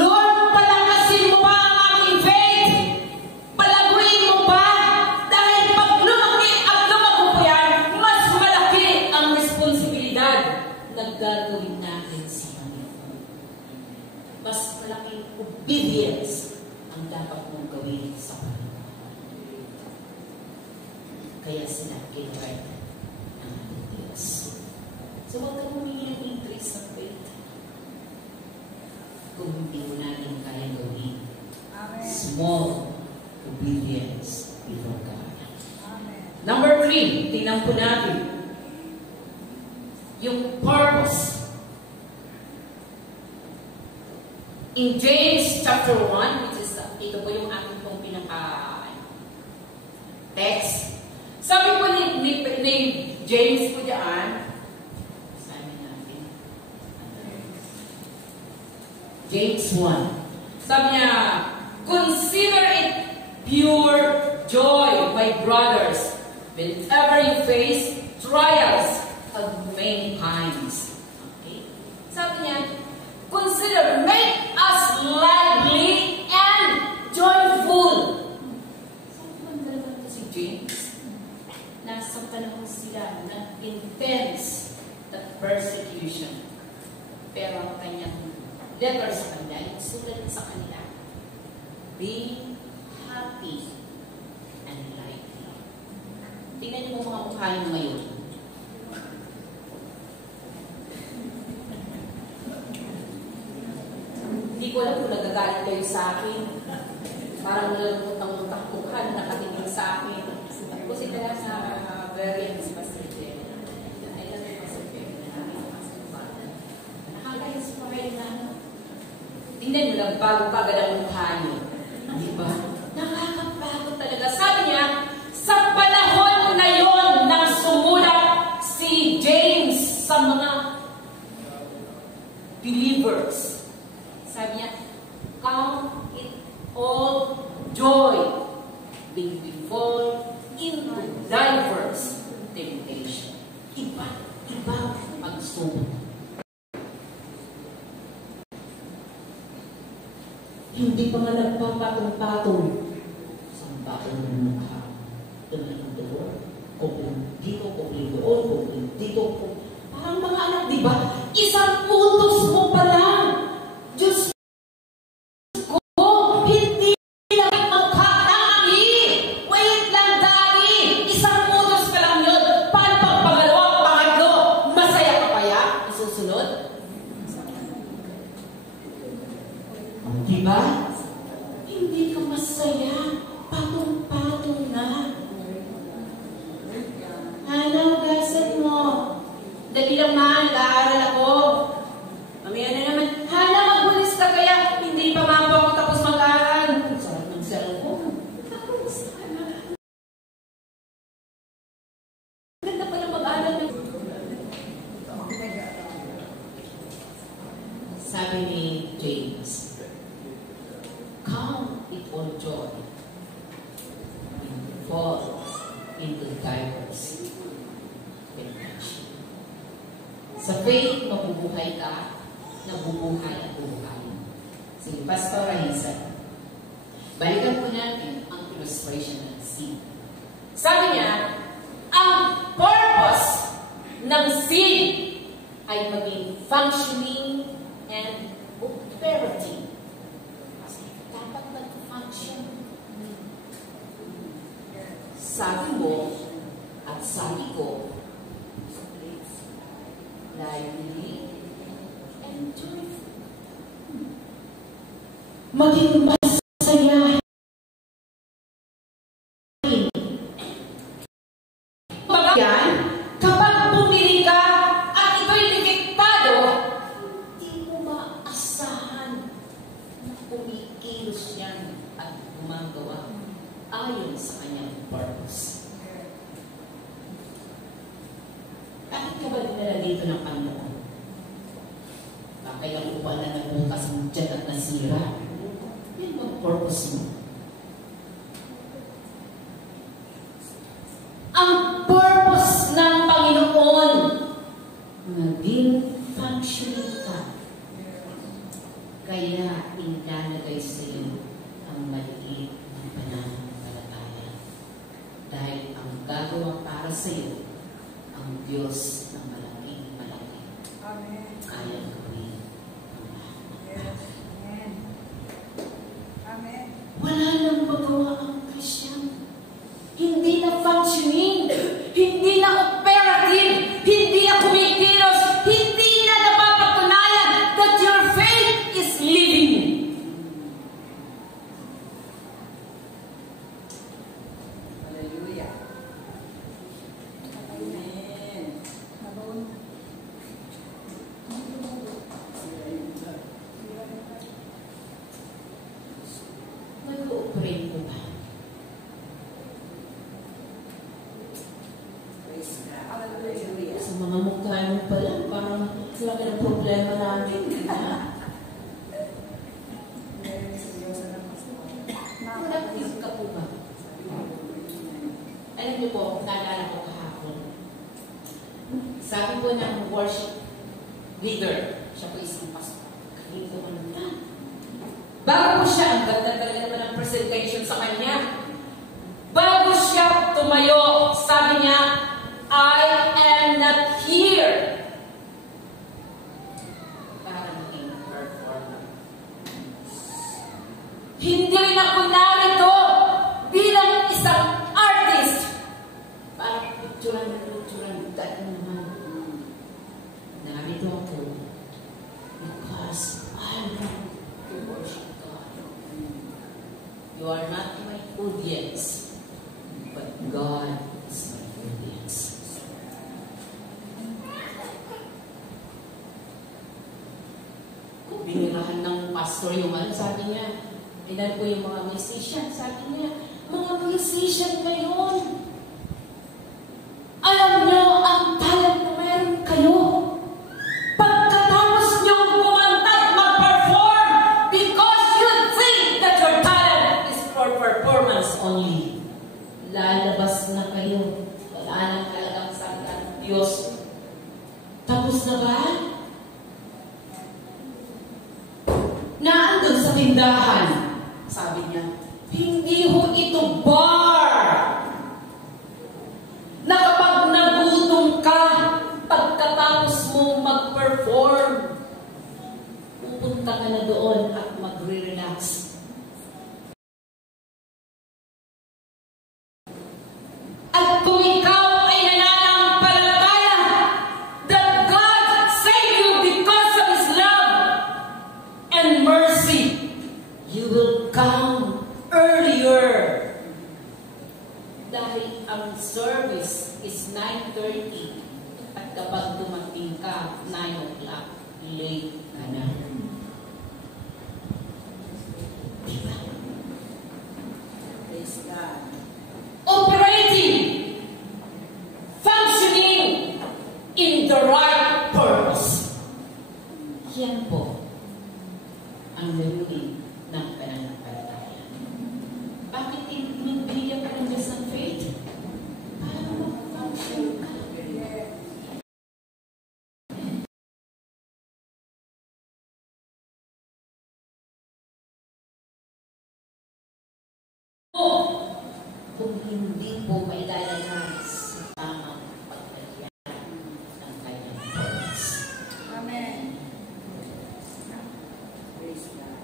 Lord, palakasin mo pa ang aking faith. Palaguin mo pa. Dahil pag lumaki at lumago po yan, mas malaki ang responsibilidad na gagawin natin sa Panginoon. Mas malaking obedience ang dapat mong gawin sa Panginoon. Kaya sila kinwert ang ating Diyos. So, huwag kang humingi ng increase sa faith. Kung hindi mo natin kaya gawin. Amen. Small obedience before God. Amen. Number 3, tingnan po natin. Yung purpose. In James chapter 1, which is, ito po yung ating pong pinaka-text. Sabi po ni James po dyan, James 1. Sabi niya, consider it pure joy, my brothers, whenever you face trials of many kinds. Okay? Sabi niya, consider, make us lively and joyful. Sabi ko, ang dalawa ito si James. Nasa panahon sila ng intense persecution. Pero ang kanyang letter sa kanila, yung sulat sa kanila, be happy and lively. Tingnan niyo mo mga mukha niyo ngayon. Hindi ko alam kung nagagalit kayo sa akin. Parang nalutang-lutang mukha na nakatingin sa akin. Kasi talaga sa very specific. I love you, Pastor Faye. nagbago pa agad ang mukha niyo. Di ba? Nakakapagod talaga. Sabi niya, sa panahon na yon nang sumulat si James sa mga believers. Sabi niya, count it all joy being before into diverse temptation. Iba pagsubok. Hindi pa nga nagpapatong-patong. Saan patong ng mukha? Doon doon. Kung dito, kung doon, kung dito, kung... Parang mga anak, di ba? Isang utos mo pa lang. Diyos ko, hindi lang magkatami. Wait lang, Daddy. Isang utos pa lang yun. Paano pang pangalawa, pangatlo? Masaya ka pa ya? Isusunod? Diba? Hindi ka masaya. Patong-patong na. Ano, gasan mo? Dali lang man, nag-aaral ako. Mamaya na naman, hala, magbulis ka kaya hindi pa nga po ako tapos mag-aaral. Sarap ng cellphone. Ganda pala mag-aaral. Sabi ni James, count it all joy when you fall into diverse temptation. Sa faith, mabubuhay ka, nabubuhay at buhay. Sige, Pastor Raisa. Balikan po natin ang illustration ng seed. Sabi niya, ang purpose ng seed ay maging functioning and operative. Kasi dapat mag-function. Sabi mo at sabi ko, lively and joyful. Maging masaya. Yan, kapag bumili ka at ito'y detektado, hindi mo maasahan na kumikilos yan at gumagawa ayon sa kanyang purpose. Bakit ka ba dinala dito ng Panginoon? Bakit ang upan na nagbukas ng tiyan at nasira? Yan bang purpose mo? Ang purpose ng Panginoon, maging functioning ka. Kaya inlalagay sa iyo ang maliit na pananampalataya. Dahil ang gagawa para sa iyo, ang Diyos na malaking malaki. Amen. Kaya gawin ang lahat. Yes. Amen. Amen. Wala nang magawa ang Christian. Hindi na functioning, hindi na operative, hindi na kumikilos, hindi na napapatunayan that your faith is living. Hallelujah. Amen. Nag-ooperate mo ba? Hallelujah. Sa mga mukha mo pa lang, parang laki ng problema namin. Productive ka po ba? Alam niyo po, naalala ko kahapon. Sabi po ng worship leader, siya po isang pastor. Kanina ko naman. Bago siya, ang ganda talaga naman ang presentation sa kanya. Bago siya tumayo, sabi niya, I am not here para maging performer. Hindi rin ako narito bilang isang artist para picturan dahil naman. Narito ako because I want to worship God. You are not my audience, but God is my audience. Kung binirahan ng pastor pastor yung sabi niya, ilan po yung mga musician, sabi niya, mga musician ngayon, alam niyo ang talent na meron kayo. Pagkatapos niyo kumanta at mag-perform because you think that your talent is for performance only. Lalabas na kayo. Wala nang talagang salita ng Diyos. Tapos na ba? Naandun sa tindahan, sabi niya, hindi ho ito bar. Na kapag nagutom ka, pagkatapos mo mag-perform, pupunta ka na doon at magre-relax. At kung ikaw ay nananampalataya that God saved you because of His love and mercy, you will come earlier. Dahil ang service is 9:30 at kapag dumating ka 9 o'clock, late ka na. Diba? Praise God. Operating, functioning in the right purpose. Yan po ang meaning ng pananampalataya. Bakit binigyan ka ng Diyos ng faith? Para mag-function ka. Kung hindi po mailalagay sa tamang pagkakaya ng kanyang purpose. Amen. Praise God.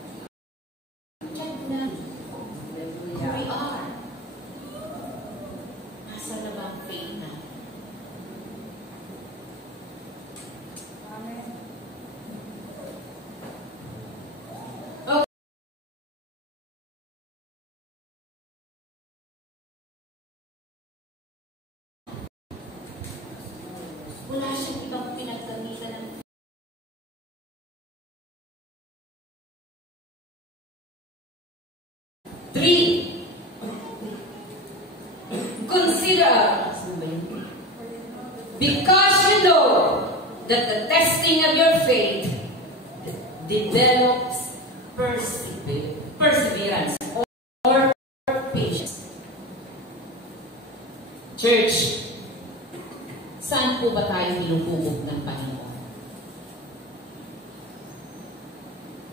Check na. Who we are. Nasa na ba ang faith na? Amen. Wala siyang ibang pinagdamitan ng three. Consider, because you know that the testing of your faith develops perseverance or patience. Church, saan po ba tayo nilububog ng Panginoon?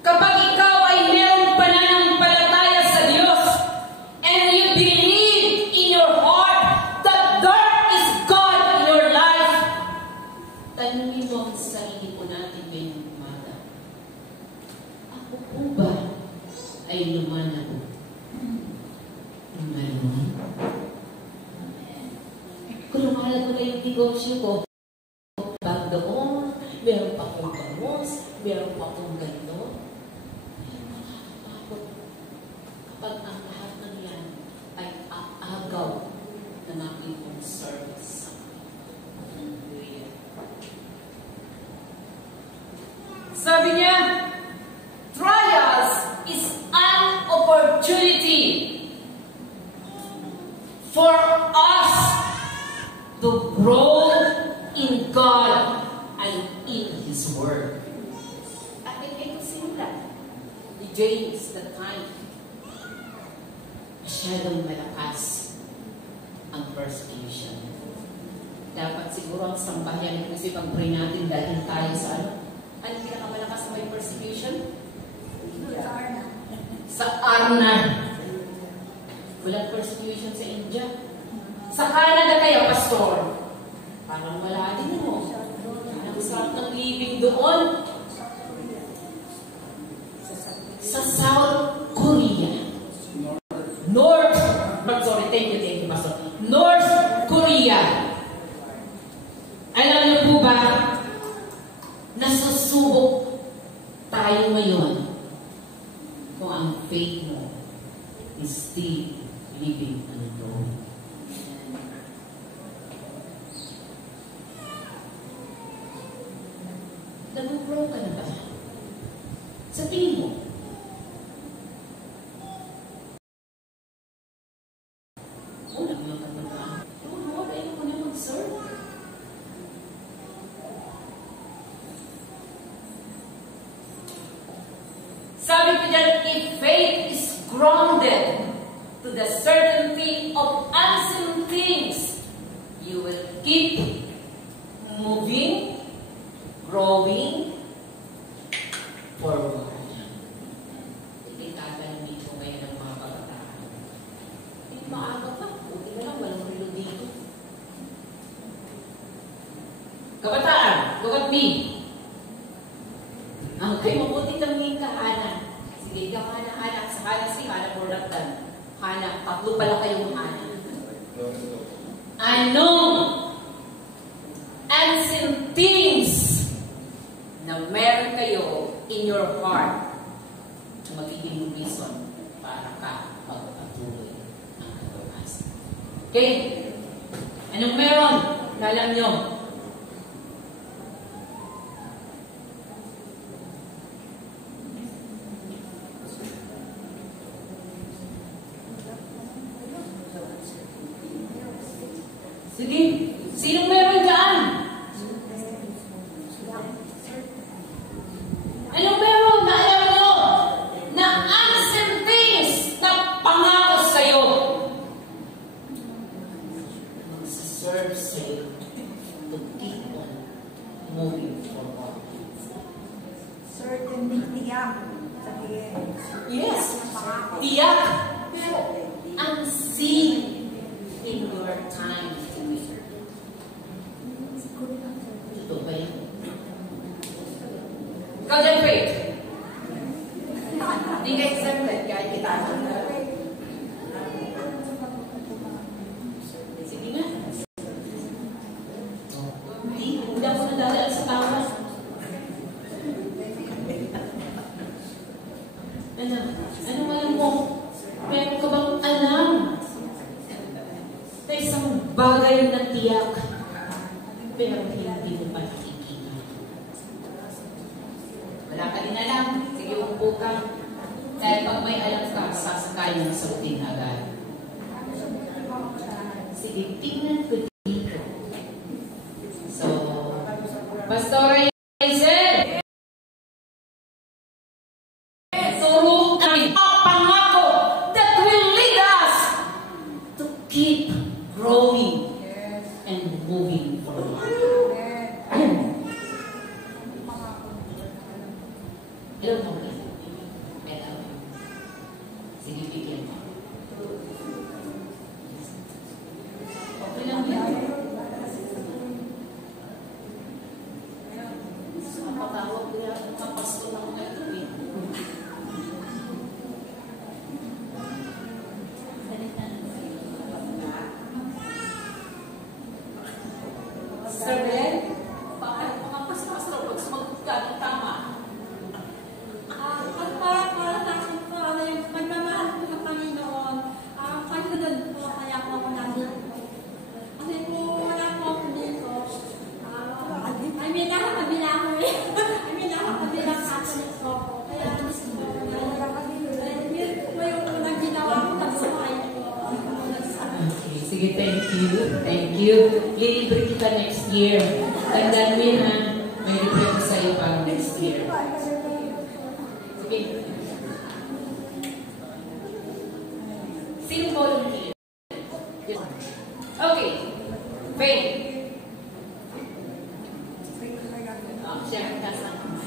Kapag ikaw ay mayroong pananampalataya sa Diyos and you believe in your heart that there is God in your life, tanungin mo ang sarili po natin ngayong umaga. Ako po ba ay lumalago? Ngayon? Kung lumalago na yung negosyo ko, bag doon, meron pa akong bangos, meron pa akong ganito. Kapag ang lahat ng yan ay aagaw na natin kong service. Sabi niya, trials is an opportunity for us to grow in God and in His Word. At ito sila. Ni James, the time, masyadong malakas ang persecution. Dapat siguro ang sambahan kasi pag-pray natin dahil tayo sa ano pinakamalakas na may persecution? Sa Arna. Walang persecution sa India. Sa Canada kaya, Pastor? Parang wala din mo. Ang sarap ng living doon. Sa South Korea. Thank you, Pastor. North Korea. Alam niyo po ba, nasusubok tayo ngayon kung ang faith mo is still living and growing. Nag-grow ka na ba? Sa tingin mo, keep moving, growing forward. Hindi tatanungin ko ngayon ng mga kabataan. Hindi maaga pa. Buti na lang, walang rilo dito. Kabataan, look at me. Ang kayo mabuti tanungin ka, Hana. Sige, ikaw, Hana. Sa Hana, si Hana Moratan. Hana, tatlo pala kayong Hana. Anong unseen things na meron kayo in your heart na magiging reason para ka magpatuloy ng kalawasan? Okay? Anong meron? Alam nyo? Sige, sinong meron dyan? Anong meron na alam nyo na unseen things na pangako sa'yo? Serve sa'yo to keep on moving forward. Certainly, tiyak. Yes, tiyak. Pero unseen in your time. Ito ba yun? Ikaw dyan, Faith. Hindi ka accepted kahit kita. Sige nga. Hindi ako nadadaan sa tawa. Ano alam mo? Meron ka bang alam na isang bagay na tiyak pero hindi mo pa nakikita? Wala ka din alam. Sige, upo ka. Dahil pag may alam ka, sasakay mo sa utin agad. Sige, tingnan ko dito. So, Pastor Hazel, turo kami ang pangako that will lead us to keep growing and moving forward. Hello, Tommy. Hello. Sige, bigyan mo. Okay lang yan. Mapatawag ko yan. Mapasto lang nga ito eh. Sir Ben, bakit makapas-pastor pag sumagot ka ng tama? Para sa akin po, yung pagmamahal ko sa Panginoon, pagsunod po kaya po ako nandito. Kasi po wala po ako dito. I mean, nasa kabila ko eh. I mean, nasa kabila Catholic po ako. Kaya gusto ko yun po yung unang ginawa ko sa buhay ko. Okay, sige, thank you. Thank you. Lilibre kita next year. Tandaan mo yun, ha? May libre ko sa'yo para next year. Sige. Sino volunteer? Okay. Faith. Siya ang kasama.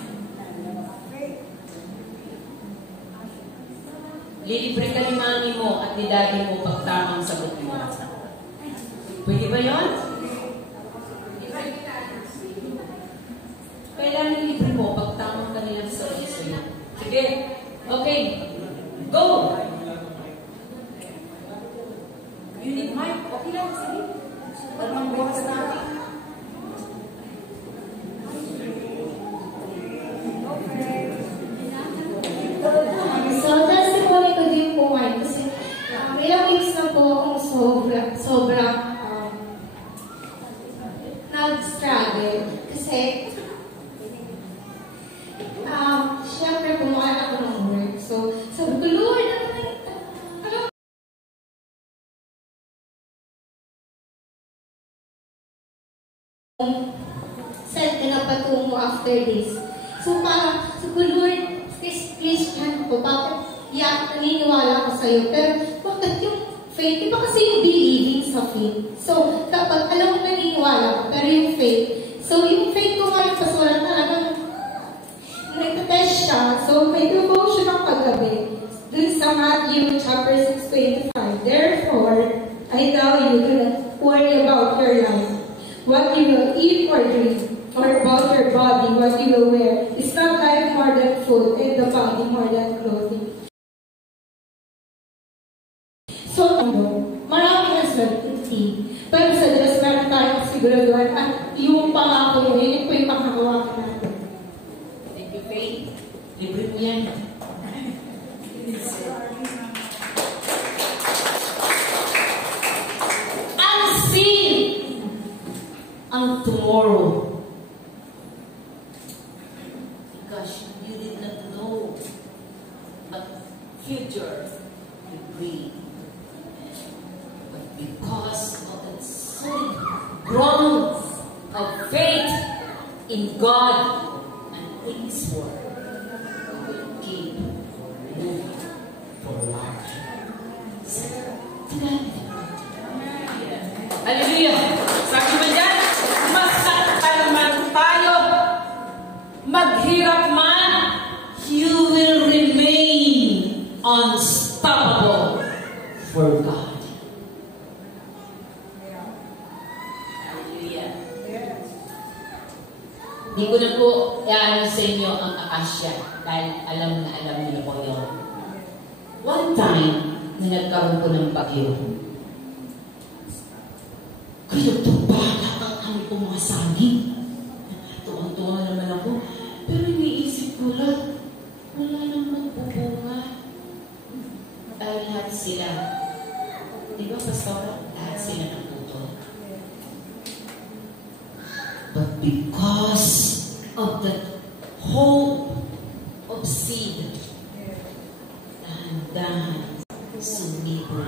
Lilibre ka ni mami mo at ni daddy mo pag tamang sagot mo. Pwede ba yun? Kailangan libre mo pag tamang kanilang sagot sa'yo. Sige. Okay. Go! You need mic? Okay lang. Sige. Dalawang bukas natin. So, testimony ko din po ngayon kasi ilang weeks na po akong sobra nag-struggle kasi syempre kumuha ako ng work. So, sabi ko, Lord, saan ka na patungo after this? So, parang, sabi ko, Lord, Christian ko, bakit naniniwala ko sa'yo? Pero, bakit yung faith, di ba kasi yung believing sa faith? So, kapag alam mo naniniwala ka, pero yung faith, so yung faith ko ngayon, paswala talagang nagtatest siya. So, may devotion ang paggabi. Dun sa Matthew chapter 6:25. Therefore, I tell you, do not worry about your life, what you will eat or drink, or about your body, what you will wear. Is not life more than food, and the body more than clothing? So, marami na certainty. Pero sa Diyos, meron tayong siguraduhan at yung pangako yun, yun po yung makakawakan natin. Thank you, Faith. Libre mo yan. Unseen ang tomorrow. Because you did not know the future you bring. But because of the solid ground of faith in God and in His Word, we will keep moving forward. Hallelujah! Sabi mo dyan, masaktan man tayo, maghirap man, you will remain unstoppable for God. Hallelujah! Hindi ko na po iaano sa inyo ang akasya dahil alam na alam niyo po yun. One time, na nagkaroon ko ng bagyo, kaya tubagat ang aming pumasagin. Tuwang-tuwa naman ako. Pero iniisip ko lang, wala nang magbubunga. Dahil lahat sila. Di ba, Pastor? Lahat sila naputol. But because of the hope of seed, dahan-dahan, sumibol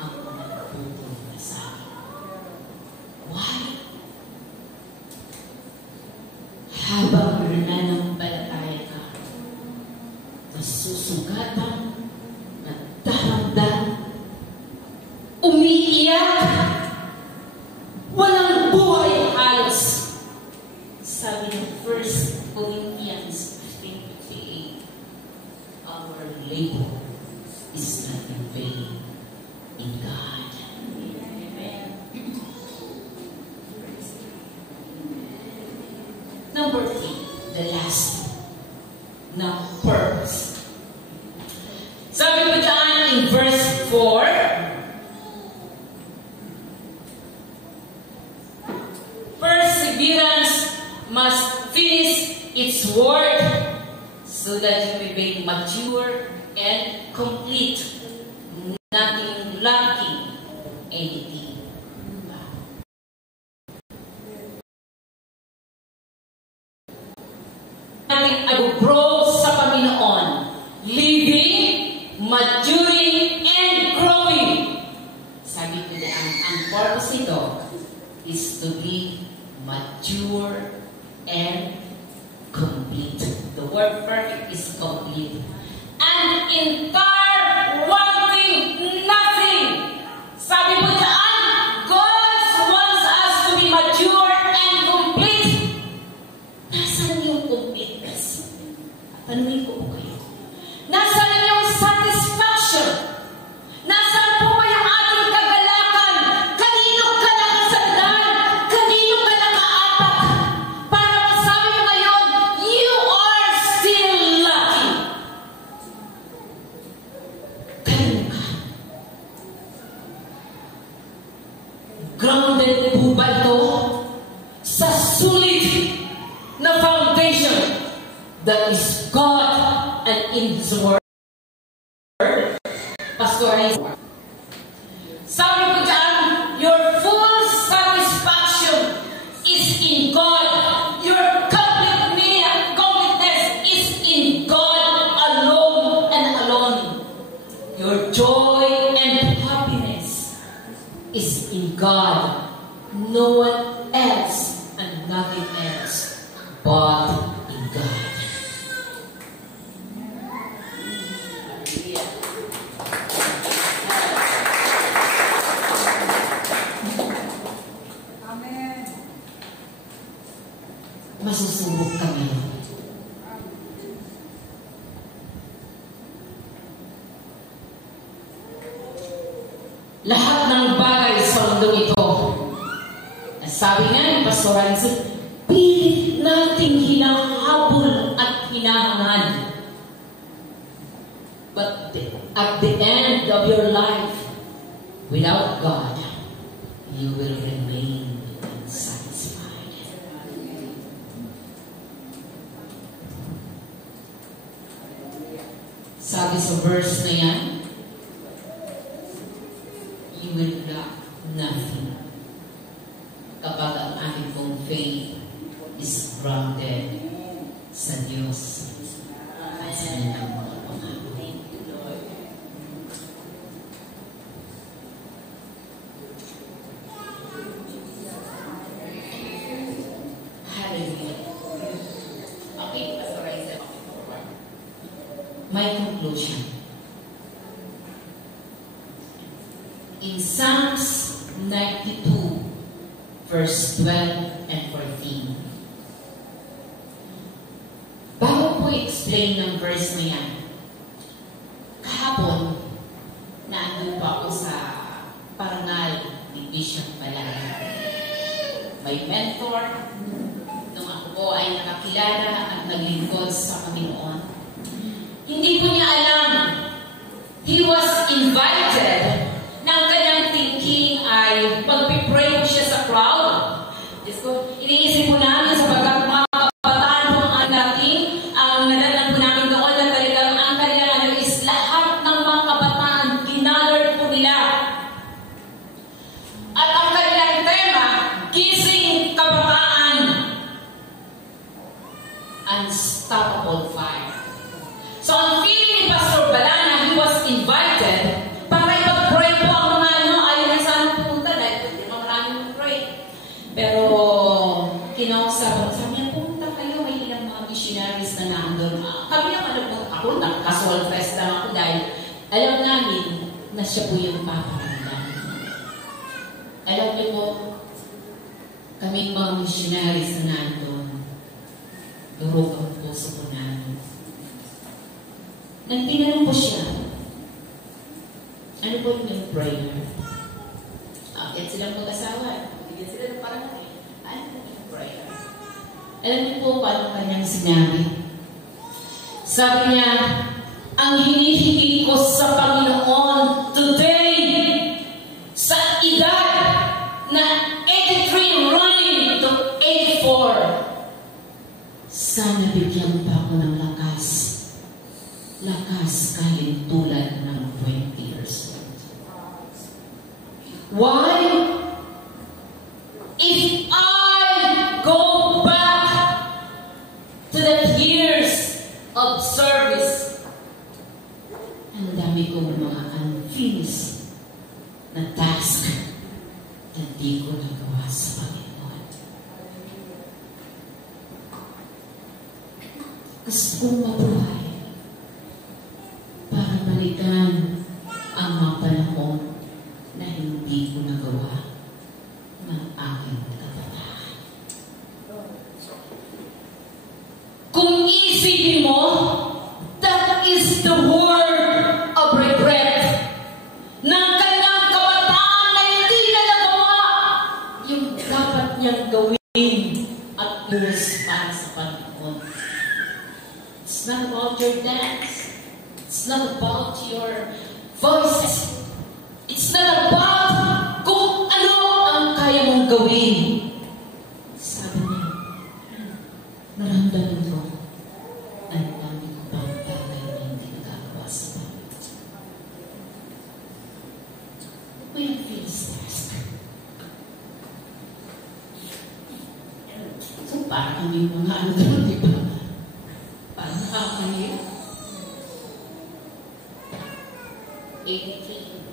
ang nagputol na sa akin. Why? Habang nananampalataya ka, nasusugatan, nagdaramdam, umiiyak, walang buhay halos. Sabi ng 1 Corinthians 15:58, our labor is not in vain in God. Amen. Number 3, the last. Now, purpose. Sabi ko dyan in verse 4, perseverance must finish its work so that you may be mature and complete, nothing lacking anything. Natinag-grow sa Panginoon, living, maturing, and growing. Sabi ko na ang purpose nito is to be mature and complete. The word perfect is complete. And entire, wanting nothing. Sabi po dyan, God wants us to be mature and complete. Nasaan yung completeness? Tanungin ko po kayo. Nasaan yung satisfaction? Nasaan po ba yung ating kagalakan? Kanino ka nakasandan? Kanino ka nakaapak? Para masabi mo ngayon, you are still lucky. Kanino ka? Grounded po ba ito sa sulit na foundation that is God and in His Word? Pastor, sabi ko dyan, your full satisfaction is in God. Your completeness is in God alone and alone. Your joy and happiness is in God. No one else and nothing else but in God. masusubok ka ngayon. Lahat ng bagay sa mundong ito, sabi nga ni Pastor Hansen, pilit nating hinahabol at hinahangad. But at the end of your life, without God, you will remain unsatisfied. Sabi sa verse na yan, you will lack nothing kapag ang ating pong faith is grounded sa Diyos at sa kanyang mga pangako. Hallelujah. Okay, Pastor Isaac. My conclusion. In Psalms 92, verse 12 and 14. Bago po i-explain ng verse na yan, kahapon, naandun pa ako sa parangal ni Bishop Balana. May mentor, nung ako po ay nakakilala at naglingkod sa Panginoon. Hindi po niya alam, he was invited ng kanyang thinking ay pag-pray po siya sa crowd. So, iniisip po namin sapagkat mga kabataan po ang dating, ang nadalan po namin doon na talagang ang kanilang is lahat ng mga kabataan, ginalard po nila. At ang kanilang tema, gising kabataan, unstoppable fire. So, ang feeling ni Pastor Balana, he was invited para ipag-pray po ang mga ayaw na saan pupunta dahil hindi naman maraming mag-pray. Pero, kinausap, sabi niya, pumunta kayo, may ilang mga missionaries na naandun. Kami naman, ako na, casual fest lang ako dahil alam namin na siya po yung paparamdam. Alam niyo po, kami mga missionaries na naandun, durog ang puso po namin. Nang tinanong po siya, ano po yung prayer? Yan silang mag-asawa. Bigyan sila ng parang ano po yung prayer? Alam niyo po paano kanyang sinabi? Sabi niya, ang hinihingi ko sa Panginoon today, sa edad na 83 running to 84, sana bigyan pa ako ng lakas. Lakas kahit tulad ng 20 years old. Why? If I go back to the years of service, ang dami kong mga unfinished na task na di ko nagawa sa Panginoon. Gusto kong mabuhay para balikan ang mga panahon na hindi ko nagawa ng aking kabataan. Kung isipin mo, that is the word of regret ng kanyang kabataan na hindi na nagawa yung dapat niyang gawin at years para sa Panginoon. It's not about your dance. It's not about your voices. It's not about kung ano ang kaya mong gawin. Sabi niya, naramdaman ko ang dami ko pang bagay na hindi nagagawa sa Panginoon. May feels task. So, parang kami mga ano doon, di ba? Parang nakakahirap. 83,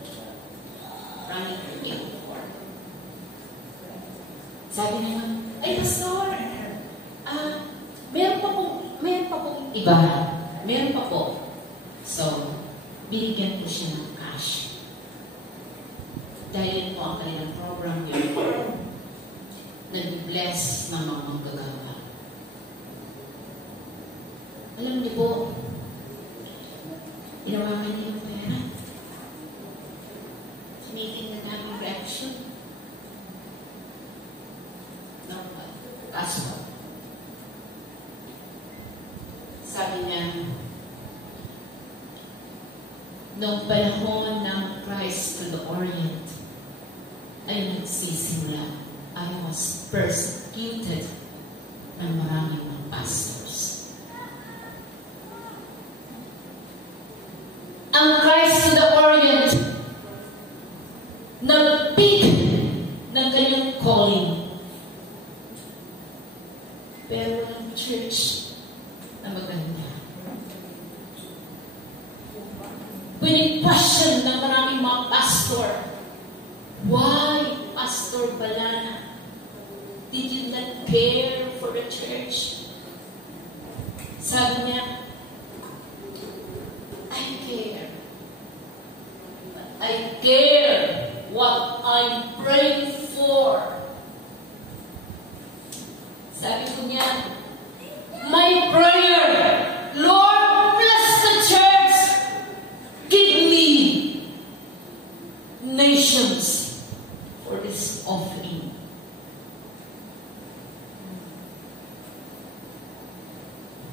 running to 84. Sabi naman, ay Pastor, meron pa pong iba. Meron pa po. So, binigyan ko siya ng cash. Dahil po ang kanilang program yun, nag-bless ng mga manggagawa. Alam niyo po, inawakan niyo yung pera. Tinitingnan namin reaction ng pastor. Sabi niya, noong panahon ng Christ to the Orient, ay nagsisimula. I was persecuted ng maraming mga pastors. Ang Christ to the Orient, nag-peak ng kanyang calling. Pero ang church na maganda. Pini-question ng maraming mga pastor, why, Pastor Balana, did you not care for the church? Sabi niya, I care. But I care what I'm praying for. Sabi ko niya, my prayer, Lord, bless the church. Give me nations for this offering.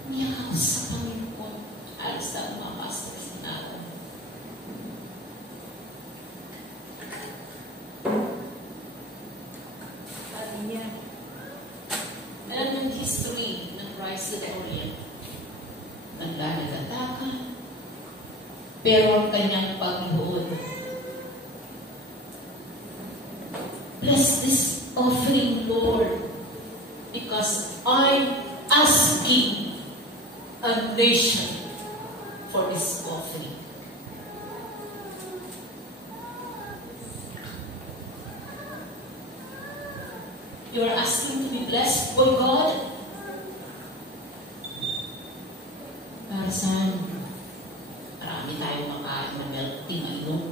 Niya ako sa Panginoon. Alas na mga pastors na ako. Sabi niya, alam ng history ng Christ the Orient. Nagdadagatakan. Pero ang kanyang pagbuod. Bless this offering, Lord, because I'm asking a nation for this offering. You are asking to be blessed by God? Para saan? Marami tayong makain na milk tea ngayon.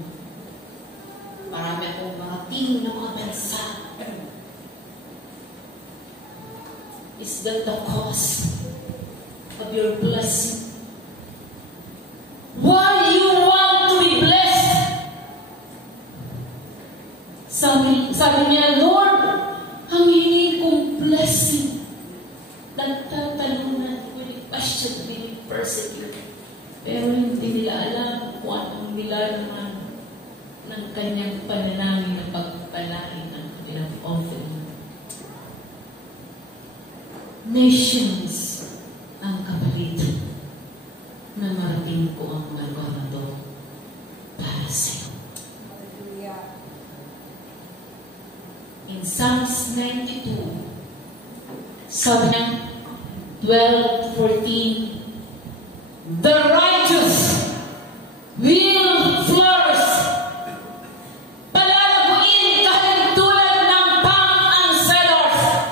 Marami akong mga tea ng mga bansa. Is that the cause of your blessing? Why you want to be blessed? Sabi niya, Lord, ang hinihin kong blessing. Nagtatalunan, will question, will persecute. Pero hindi nila alam kung anong nilalaman ng kanyang panalangin ng pagpalain ng kanilang offering. Nations ang kapalit na marating ko ang magwarado para sa iyo. In Psalms 92, sabi niya, 12-14, the righteous will flourish. Palalaguin kahit tulad ng palm ang cedars.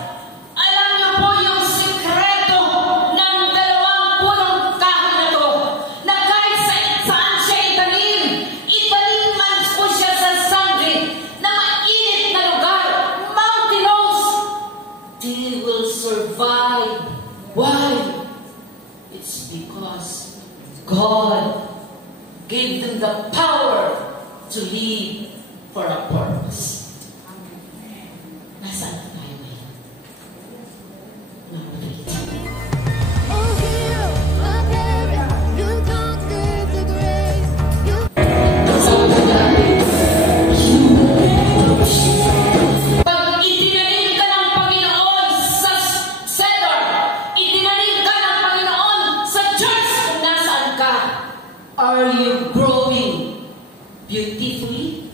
Alam niyo po yung sikreto ng 20 kahoy na to, na kahit saan siya itanim man po siya sa sandri, na mainit na lugar, mountainous, they will survive. Why? It's because God gave them the power to live for a purpose. Nasaan tayo ngayon? Narito. Oh, hero of heaven, you conquered the grave. Pag itinanim ka ng Panginoon sa cedar, itinanim ka ng Panginoon sa church kung nasaan ka, are you growing beautifully?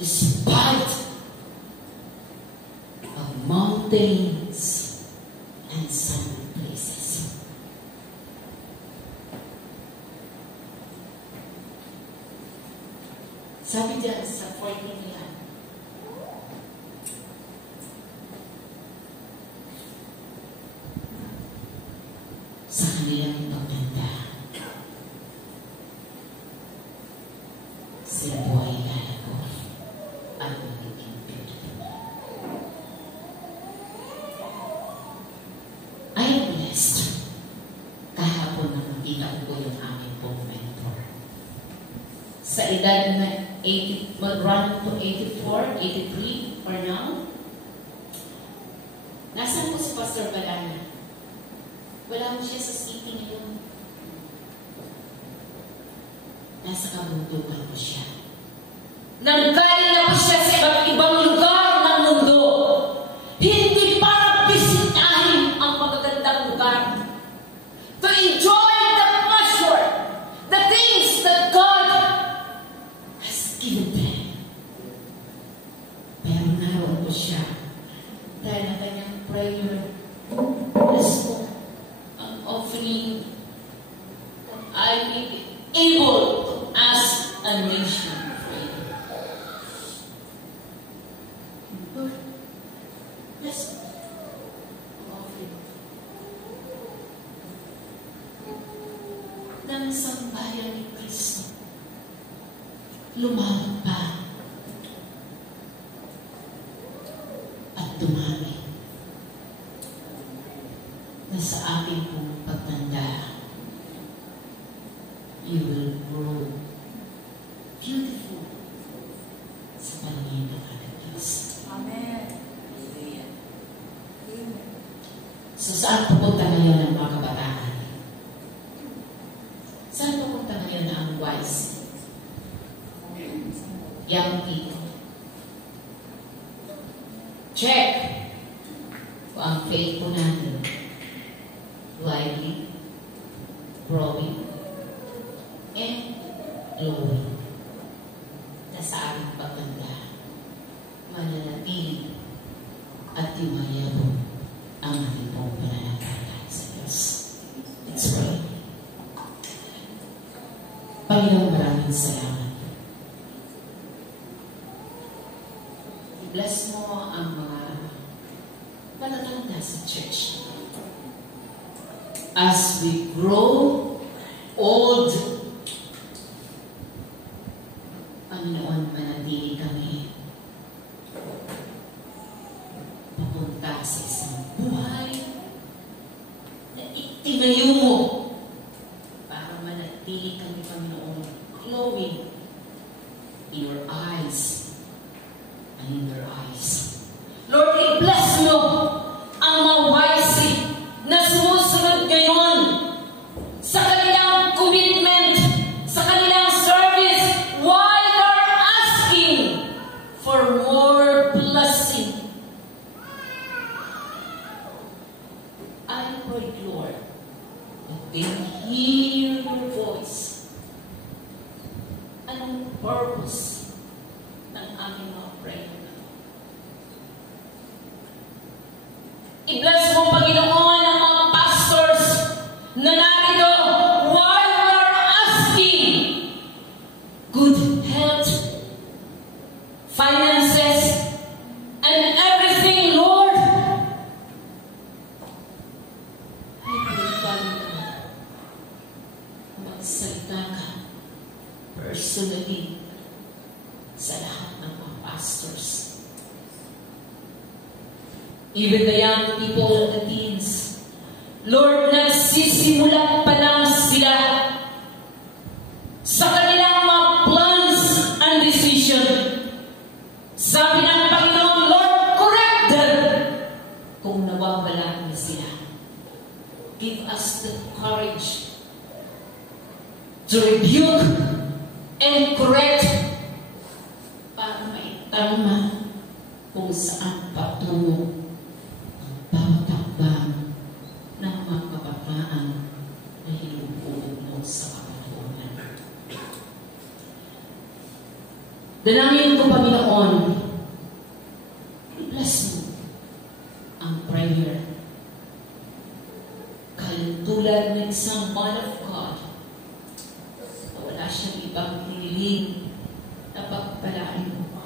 Despite of mountains and sunny places. Sabi dyan sa 14 yan, sa kanilang pagtanda, sila buhay lalago at magiging beautiful. sa edad na 80, run to 84, 83, or now. Nasaan po si Pastor Balana? Wala mo siya sa city ngayon. Nasa kabundukan po siya. Nanggaling na po siya sa iba't ibang lugar ng mundo. Hindi para bisitahin ang magagandang lugar. To enjoy the pleasure, the things that God has given them. Pero naroon po siya dahil ang kanyang prayer is po ang offering that I may be able to ask a nation for you. Lord, bless ang offering ng sambayan ni Kristo. Lumawag pa at dumami na sa ating pong pagtanda, you will grow beautiful sa paningin ng ating Diyos. Amen. So, saan pupunta ngayon ang mga kabataan? Saan pupunta ngayon ang wise? Young people. Check kung ang faith po natin lively, growing, and glowing na sa ating pagtanda, mananatili at yumayabong ang ating pong pananampalataya sa Diyos. Let's pray. Panginoon, maraming salamat. I-bless mo ang mga palatanda sa church. As we grow old, Panginoon, manatili kami papunta sa isang buhay na itinayo mo para manatili kami, Panginoon, glowing in your eyes and in their eyes. Lord, i-bless mo ang mga wise na sumusunod ngayon sa kanilang commitment, sa kanilang service, while they're asking for more blessing. I pray, Lord, that they hear your voice. Anong purpose ng aming mga prayer? I-bless mo, Panginoon, ang mga pastors na narito while we're asking good health, finances, and everything, Lord. I pray, Father, magsalita ka personally sa lahat ng mga pastors. Even the young people and the teens. Lord, nagsisimula pa lang sila sa kanilang mga plans and decision. Sabi ng Panginoon, Lord, correct them kung nawawala na sila. Give us the courage to rebuke and correct para maitama kung saan patungo bawat takbang ng mga kabataan na hinupuog mo sa kapatunan. Dalangin ko, Panginoon, bless mo ang prayer. Kalintulad ng isang man of God na wala siyang ibang hiniling na pagpalain mo.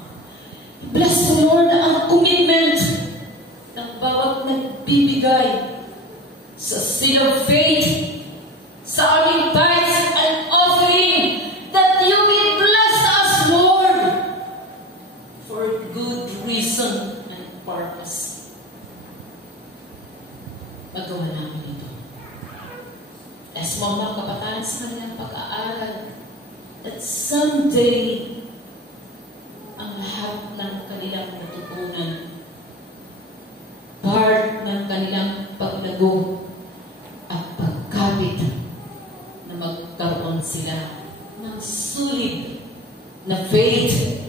Bless mo, Lord, ang commitment ng bawat nagbibigay sa seed of faith, sa aming tithes and offering, that you will bless us, Lord, for good reason and purpose. Magawa namin ito. Bless mo ang mga kabataan sa kanilang pag-aaral, that someday, ang lahat ng kanilang natutunan, part ng kanilang paglago at pagkapit na magkaroon sila ng sulit na faith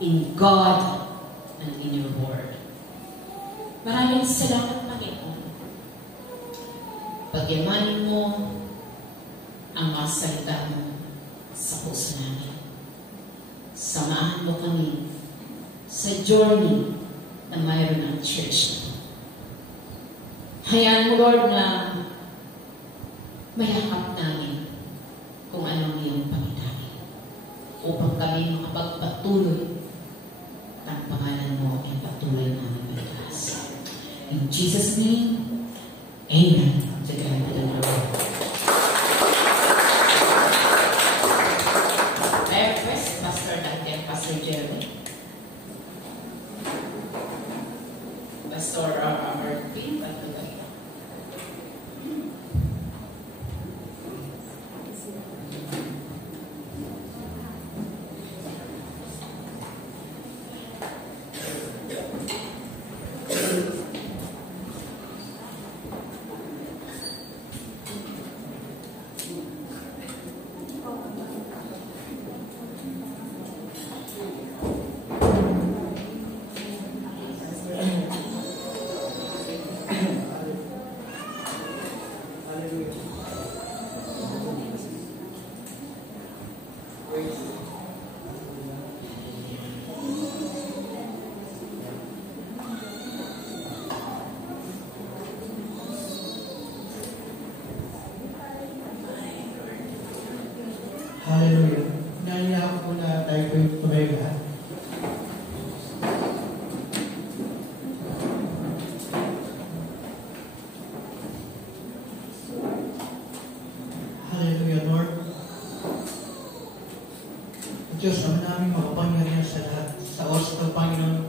in God and in your word. Maraming salamat, Panginoon. Pagyamanin mo ang mga salita mo sa puso namin. Samahan mo kami sa journey na mayroon ang church. Hayaan mo, Lord, na mayakap namin kung anong iyong pangitabi upang kami makapagpatuloy at ang pangalan mo ay patuloy namin magkas. In Jesus' name, Amen. To God be the glory. I request Pastor Duncan, Pastor Jeremy, Pastor Martin, Hallelujah. Naniyak ko na tayo po yung tumega. Hallelujah, Lord. Diyos, ang namin makapangyarihan sa lahat. Sa oras ng Panginoon,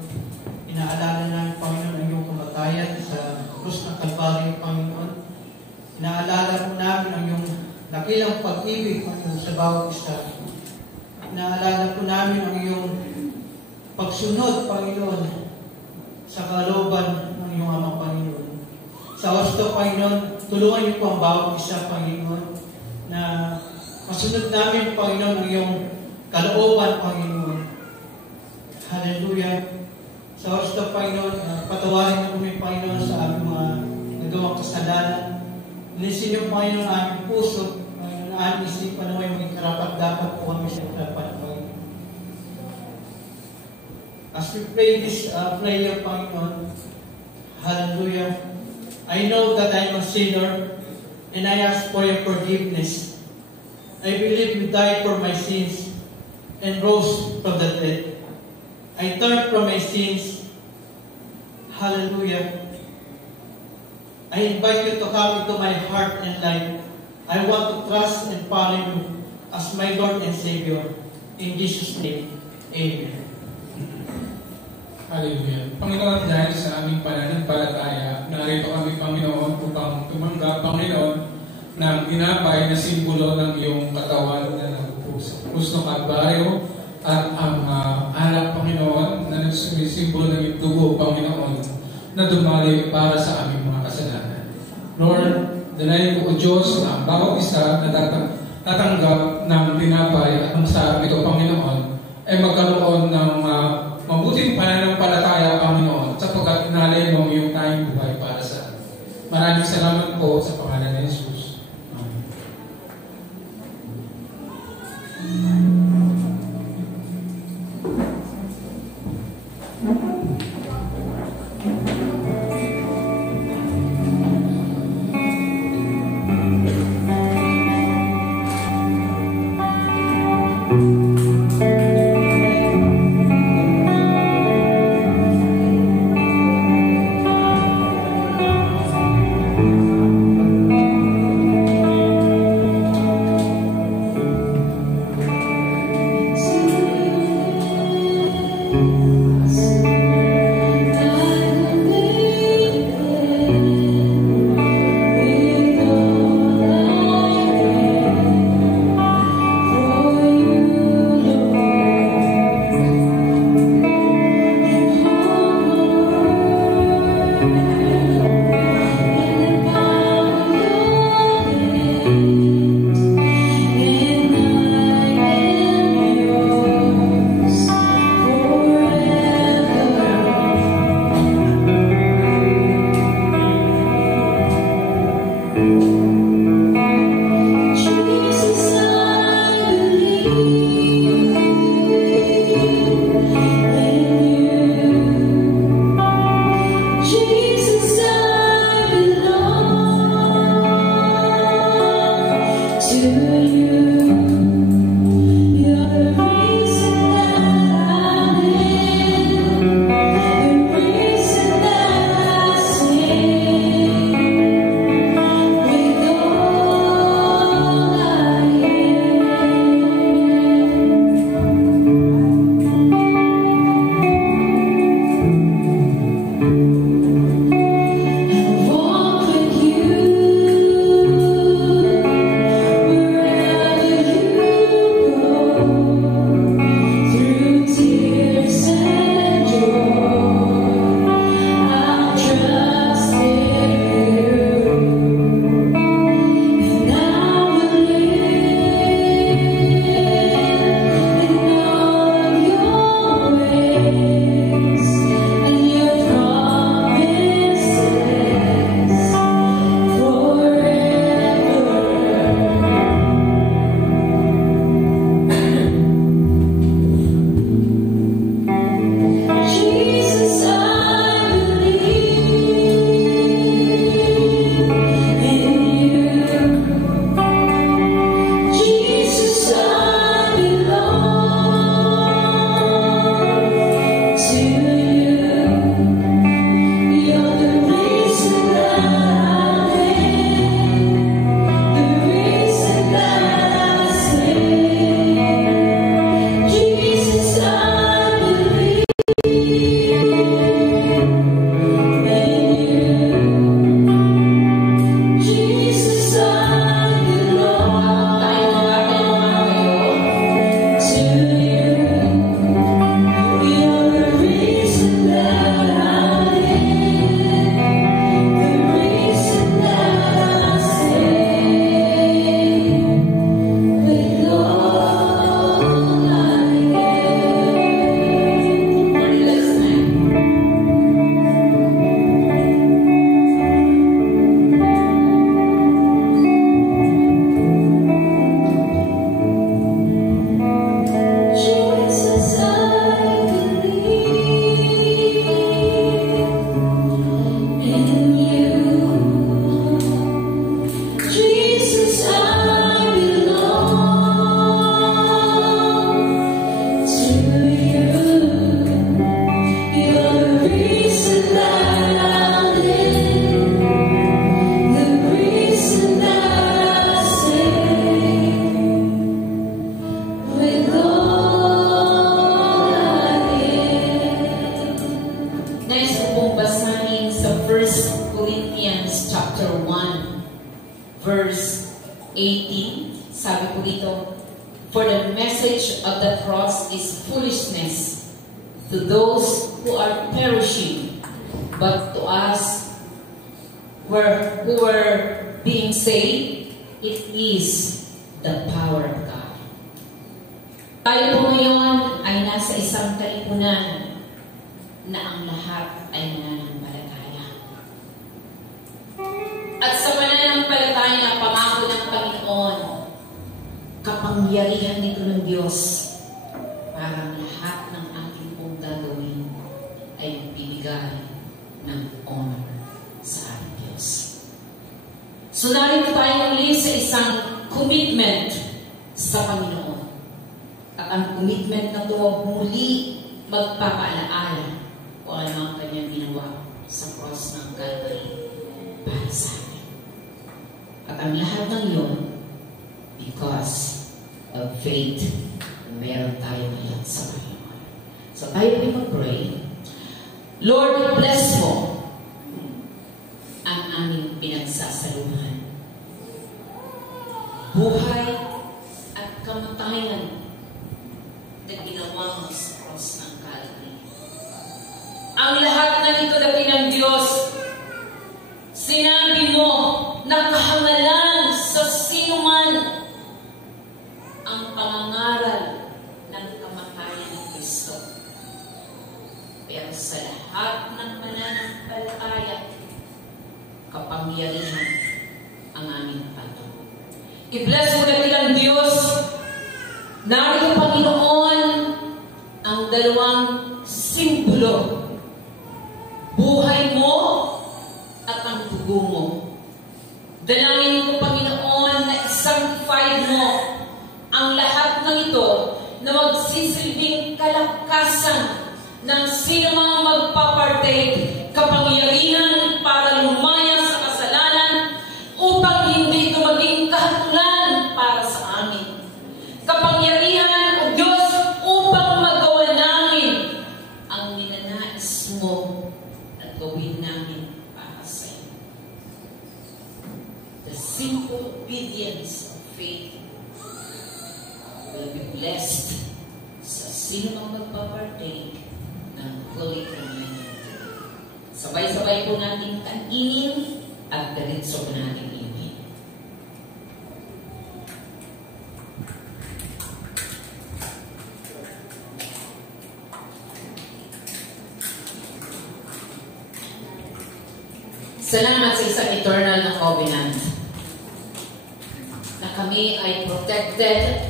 inaalala namin, Panginoon, ang iyong kamatayan sa krus ng Kalbaryo, Panginoon. Inaalala po namin ang iyong dakilang pag-ibig, Panginoon, sa bawat isa. Inaalala po namin ang iyong pagsunod, Panginoon, sa kalooban ng iyong Amang Panginoon. Sa oras ito, Panginoon, tulungan niyo po ang bawat isa, Panginoon, na masunod namin, Panginoon, ang iyong kalooban, Panginoon. Hallelujah. Sa oras ito, Panginoon, patawarin niyo kami, Panginoon, sa aming mga nagawang kasalanan. Linisin niyo, Panginoon, ang aming puso, Panginoon, ang aming isipan na may maging karapat-dapat po kami sa harapan, Panginoon. As we pray this prayer, Panginoon, hallelujah, I know that I am a sinner and I ask for your forgiveness. I believe you died for my sins and rose from the dead. I turn from my sins. Hallelujah. I invite you to come into my heart and life. I want to trust and follow you as my Lord and Savior. In Jesus' name, Amen. Hallelujah. Panginoon, dahil sa aming pananampalataya, narito kami, Panginoon, upang tumanggap, Panginoon, ng ginapay na simbolo ng iyong katawan na nagpupus. Krus ng Kalbaryo at ang alak, Panginoon, na nagsumisimbolo ng iyong dugo, Panginoon, na dumali para sa aming mga kasalanan. Lord, danayin ko, O Diyos, na ang bawat isa na tatanggap ng tinapay at ang sarap ito, Panginoon, ay magkaroon ng mabuting pananampalataya, Panginoon, sapagkat nalay mo yung tayong buhay para sa amin. Maraming salamat po sa pangalan ni Jesus. Amen. nais ko pong basahin sa 1 Corinthians chapter 1, verse 18. Sabi po dito, "For the message of the cross is foolishness to those who are perishing, but to us who are being saved, it is the power of God." Tayo po ngayon ay nasa isang kalipunan na ang lahat ay nananampalataya. At sa pananampalataya na pangako ng Panginoon, kapangyarihan nito ng Diyos para ang lahat ng ating pong gagawin ay magbibigay ng honor sa ating Diyos. So narito tayo ulit sa isang commitment sa Panginoon. At ang commitment na ito muli magpapaalaala kung ano ang kanyang ginawa sa cross ng Calvary para sa atin. At ang lahat ng yun, because of faith, meron tayo ngayon sa Panginoon. So tayo ay mag-pray. Lord, bless mo ang aming pinagsasaluhan. Buhay at kamatayan na ginawa mo sa cross ng Calvary. Ang lahat ng ito dati ng Diyos, sinabi mo na kahangalan sa sinuman ang pangangaral ng kamatayan ng Kristo. Pero sa lahat ng mananampalataya, kapangyarihan ang aming Panginoon. I-bless mo dati ng Diyos. Narito, Panginoon, ang dalawang simbolo. Buhay mo at ang dugo mo. Dalangin ko, Panginoon, na i-sanctify mo ang lahat ng ito na magsisilbing kalakasan ng sino mang magpapartake, kapangyarihan para lumaya sa kasalanan upang hindi ito maging kahatulan para sa amin. Kapangyarihan, O Diyos, upang magawa namin ang ninanais mo at gawin namin para sa iyo. The simple obedience of faith will be blessed sa sino mang magpapartake ng Holy Communion. Sabay-sabay po natin kainin at diretso po natin inumin. Salamat sa isang eternal na covenant na kami ay protected,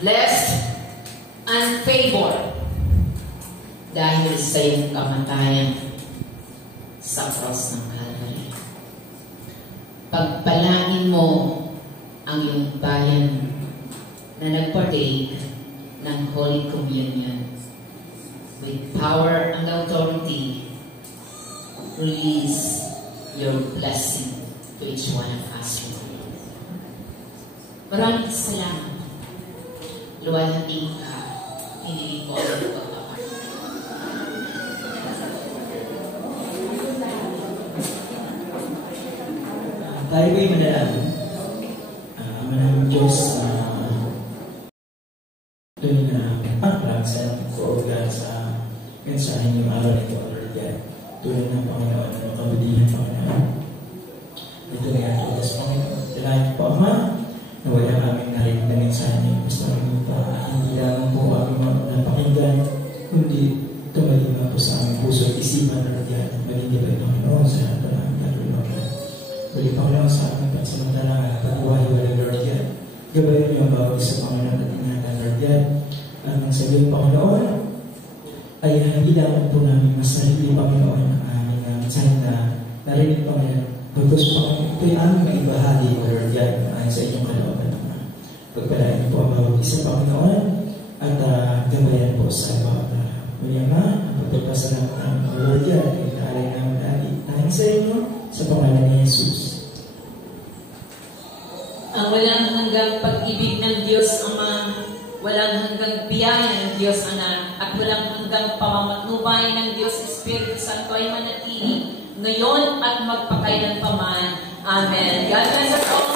blessed, and favored dahil sa iyong kamatayan sa cross ng Calvary. Pagpalain mo ang iyong bayan na nagpartake ng Holy Communion with power and authority. Release your blessing to each one of us. Maraming salamat. Luwalhating ka, hindi ko ang pagpapakita. Tayo ko'y manalangin. Manang Diyos, tuloy na pagpapaklang sa pag-ooga sa mensahe niyong araw nito, Lord God. Tulad ng Panginoon na makabudihan, Panginoon. Ito ay ang tulas, Panginoon. Dalayan po, Ama, na wala aming narinig na mensahe niyo. Basta kami pa, hindi lang po aming napakinggan, kundi tumalima po sa aming puso at isipan, Lord God. Malinibay, Panginoon, sa lahat ng aming gagawin, Lord God. Uli, Panginoon, sa aming pansamantalang pag-uwahi, wala, Lord God. Gabayan niyo ang bawat isa, Panginoon, at ingatan, Lord God. At ang sabihin, Panginoon, ay hanggang po namin masarili, Panginoon, ang aming mensahe na narinig, Panginoon. Pagkos, Panginoon, ito'y aming maibahagi, Lord God, ayon sa inyong kalooban. Pagpalain niyo po ang bawat isa, Panginoon, at gabayan po sa bawat muli, Ama, ang pagpapasalamat namin, Lord God, ay naalay namin lagi. Dahil sa inyo, sa pangalan ni Jesus. Ang walang hanggang pag-ibig ng Diyos Ama, walang hanggang biyaya ng Diyos Anak, at walang hanggang hanggang pamamatnubay ng Diyos Espiritu Santo ay manatili ngayon at magpakailanpaman. Amen. God bless us all.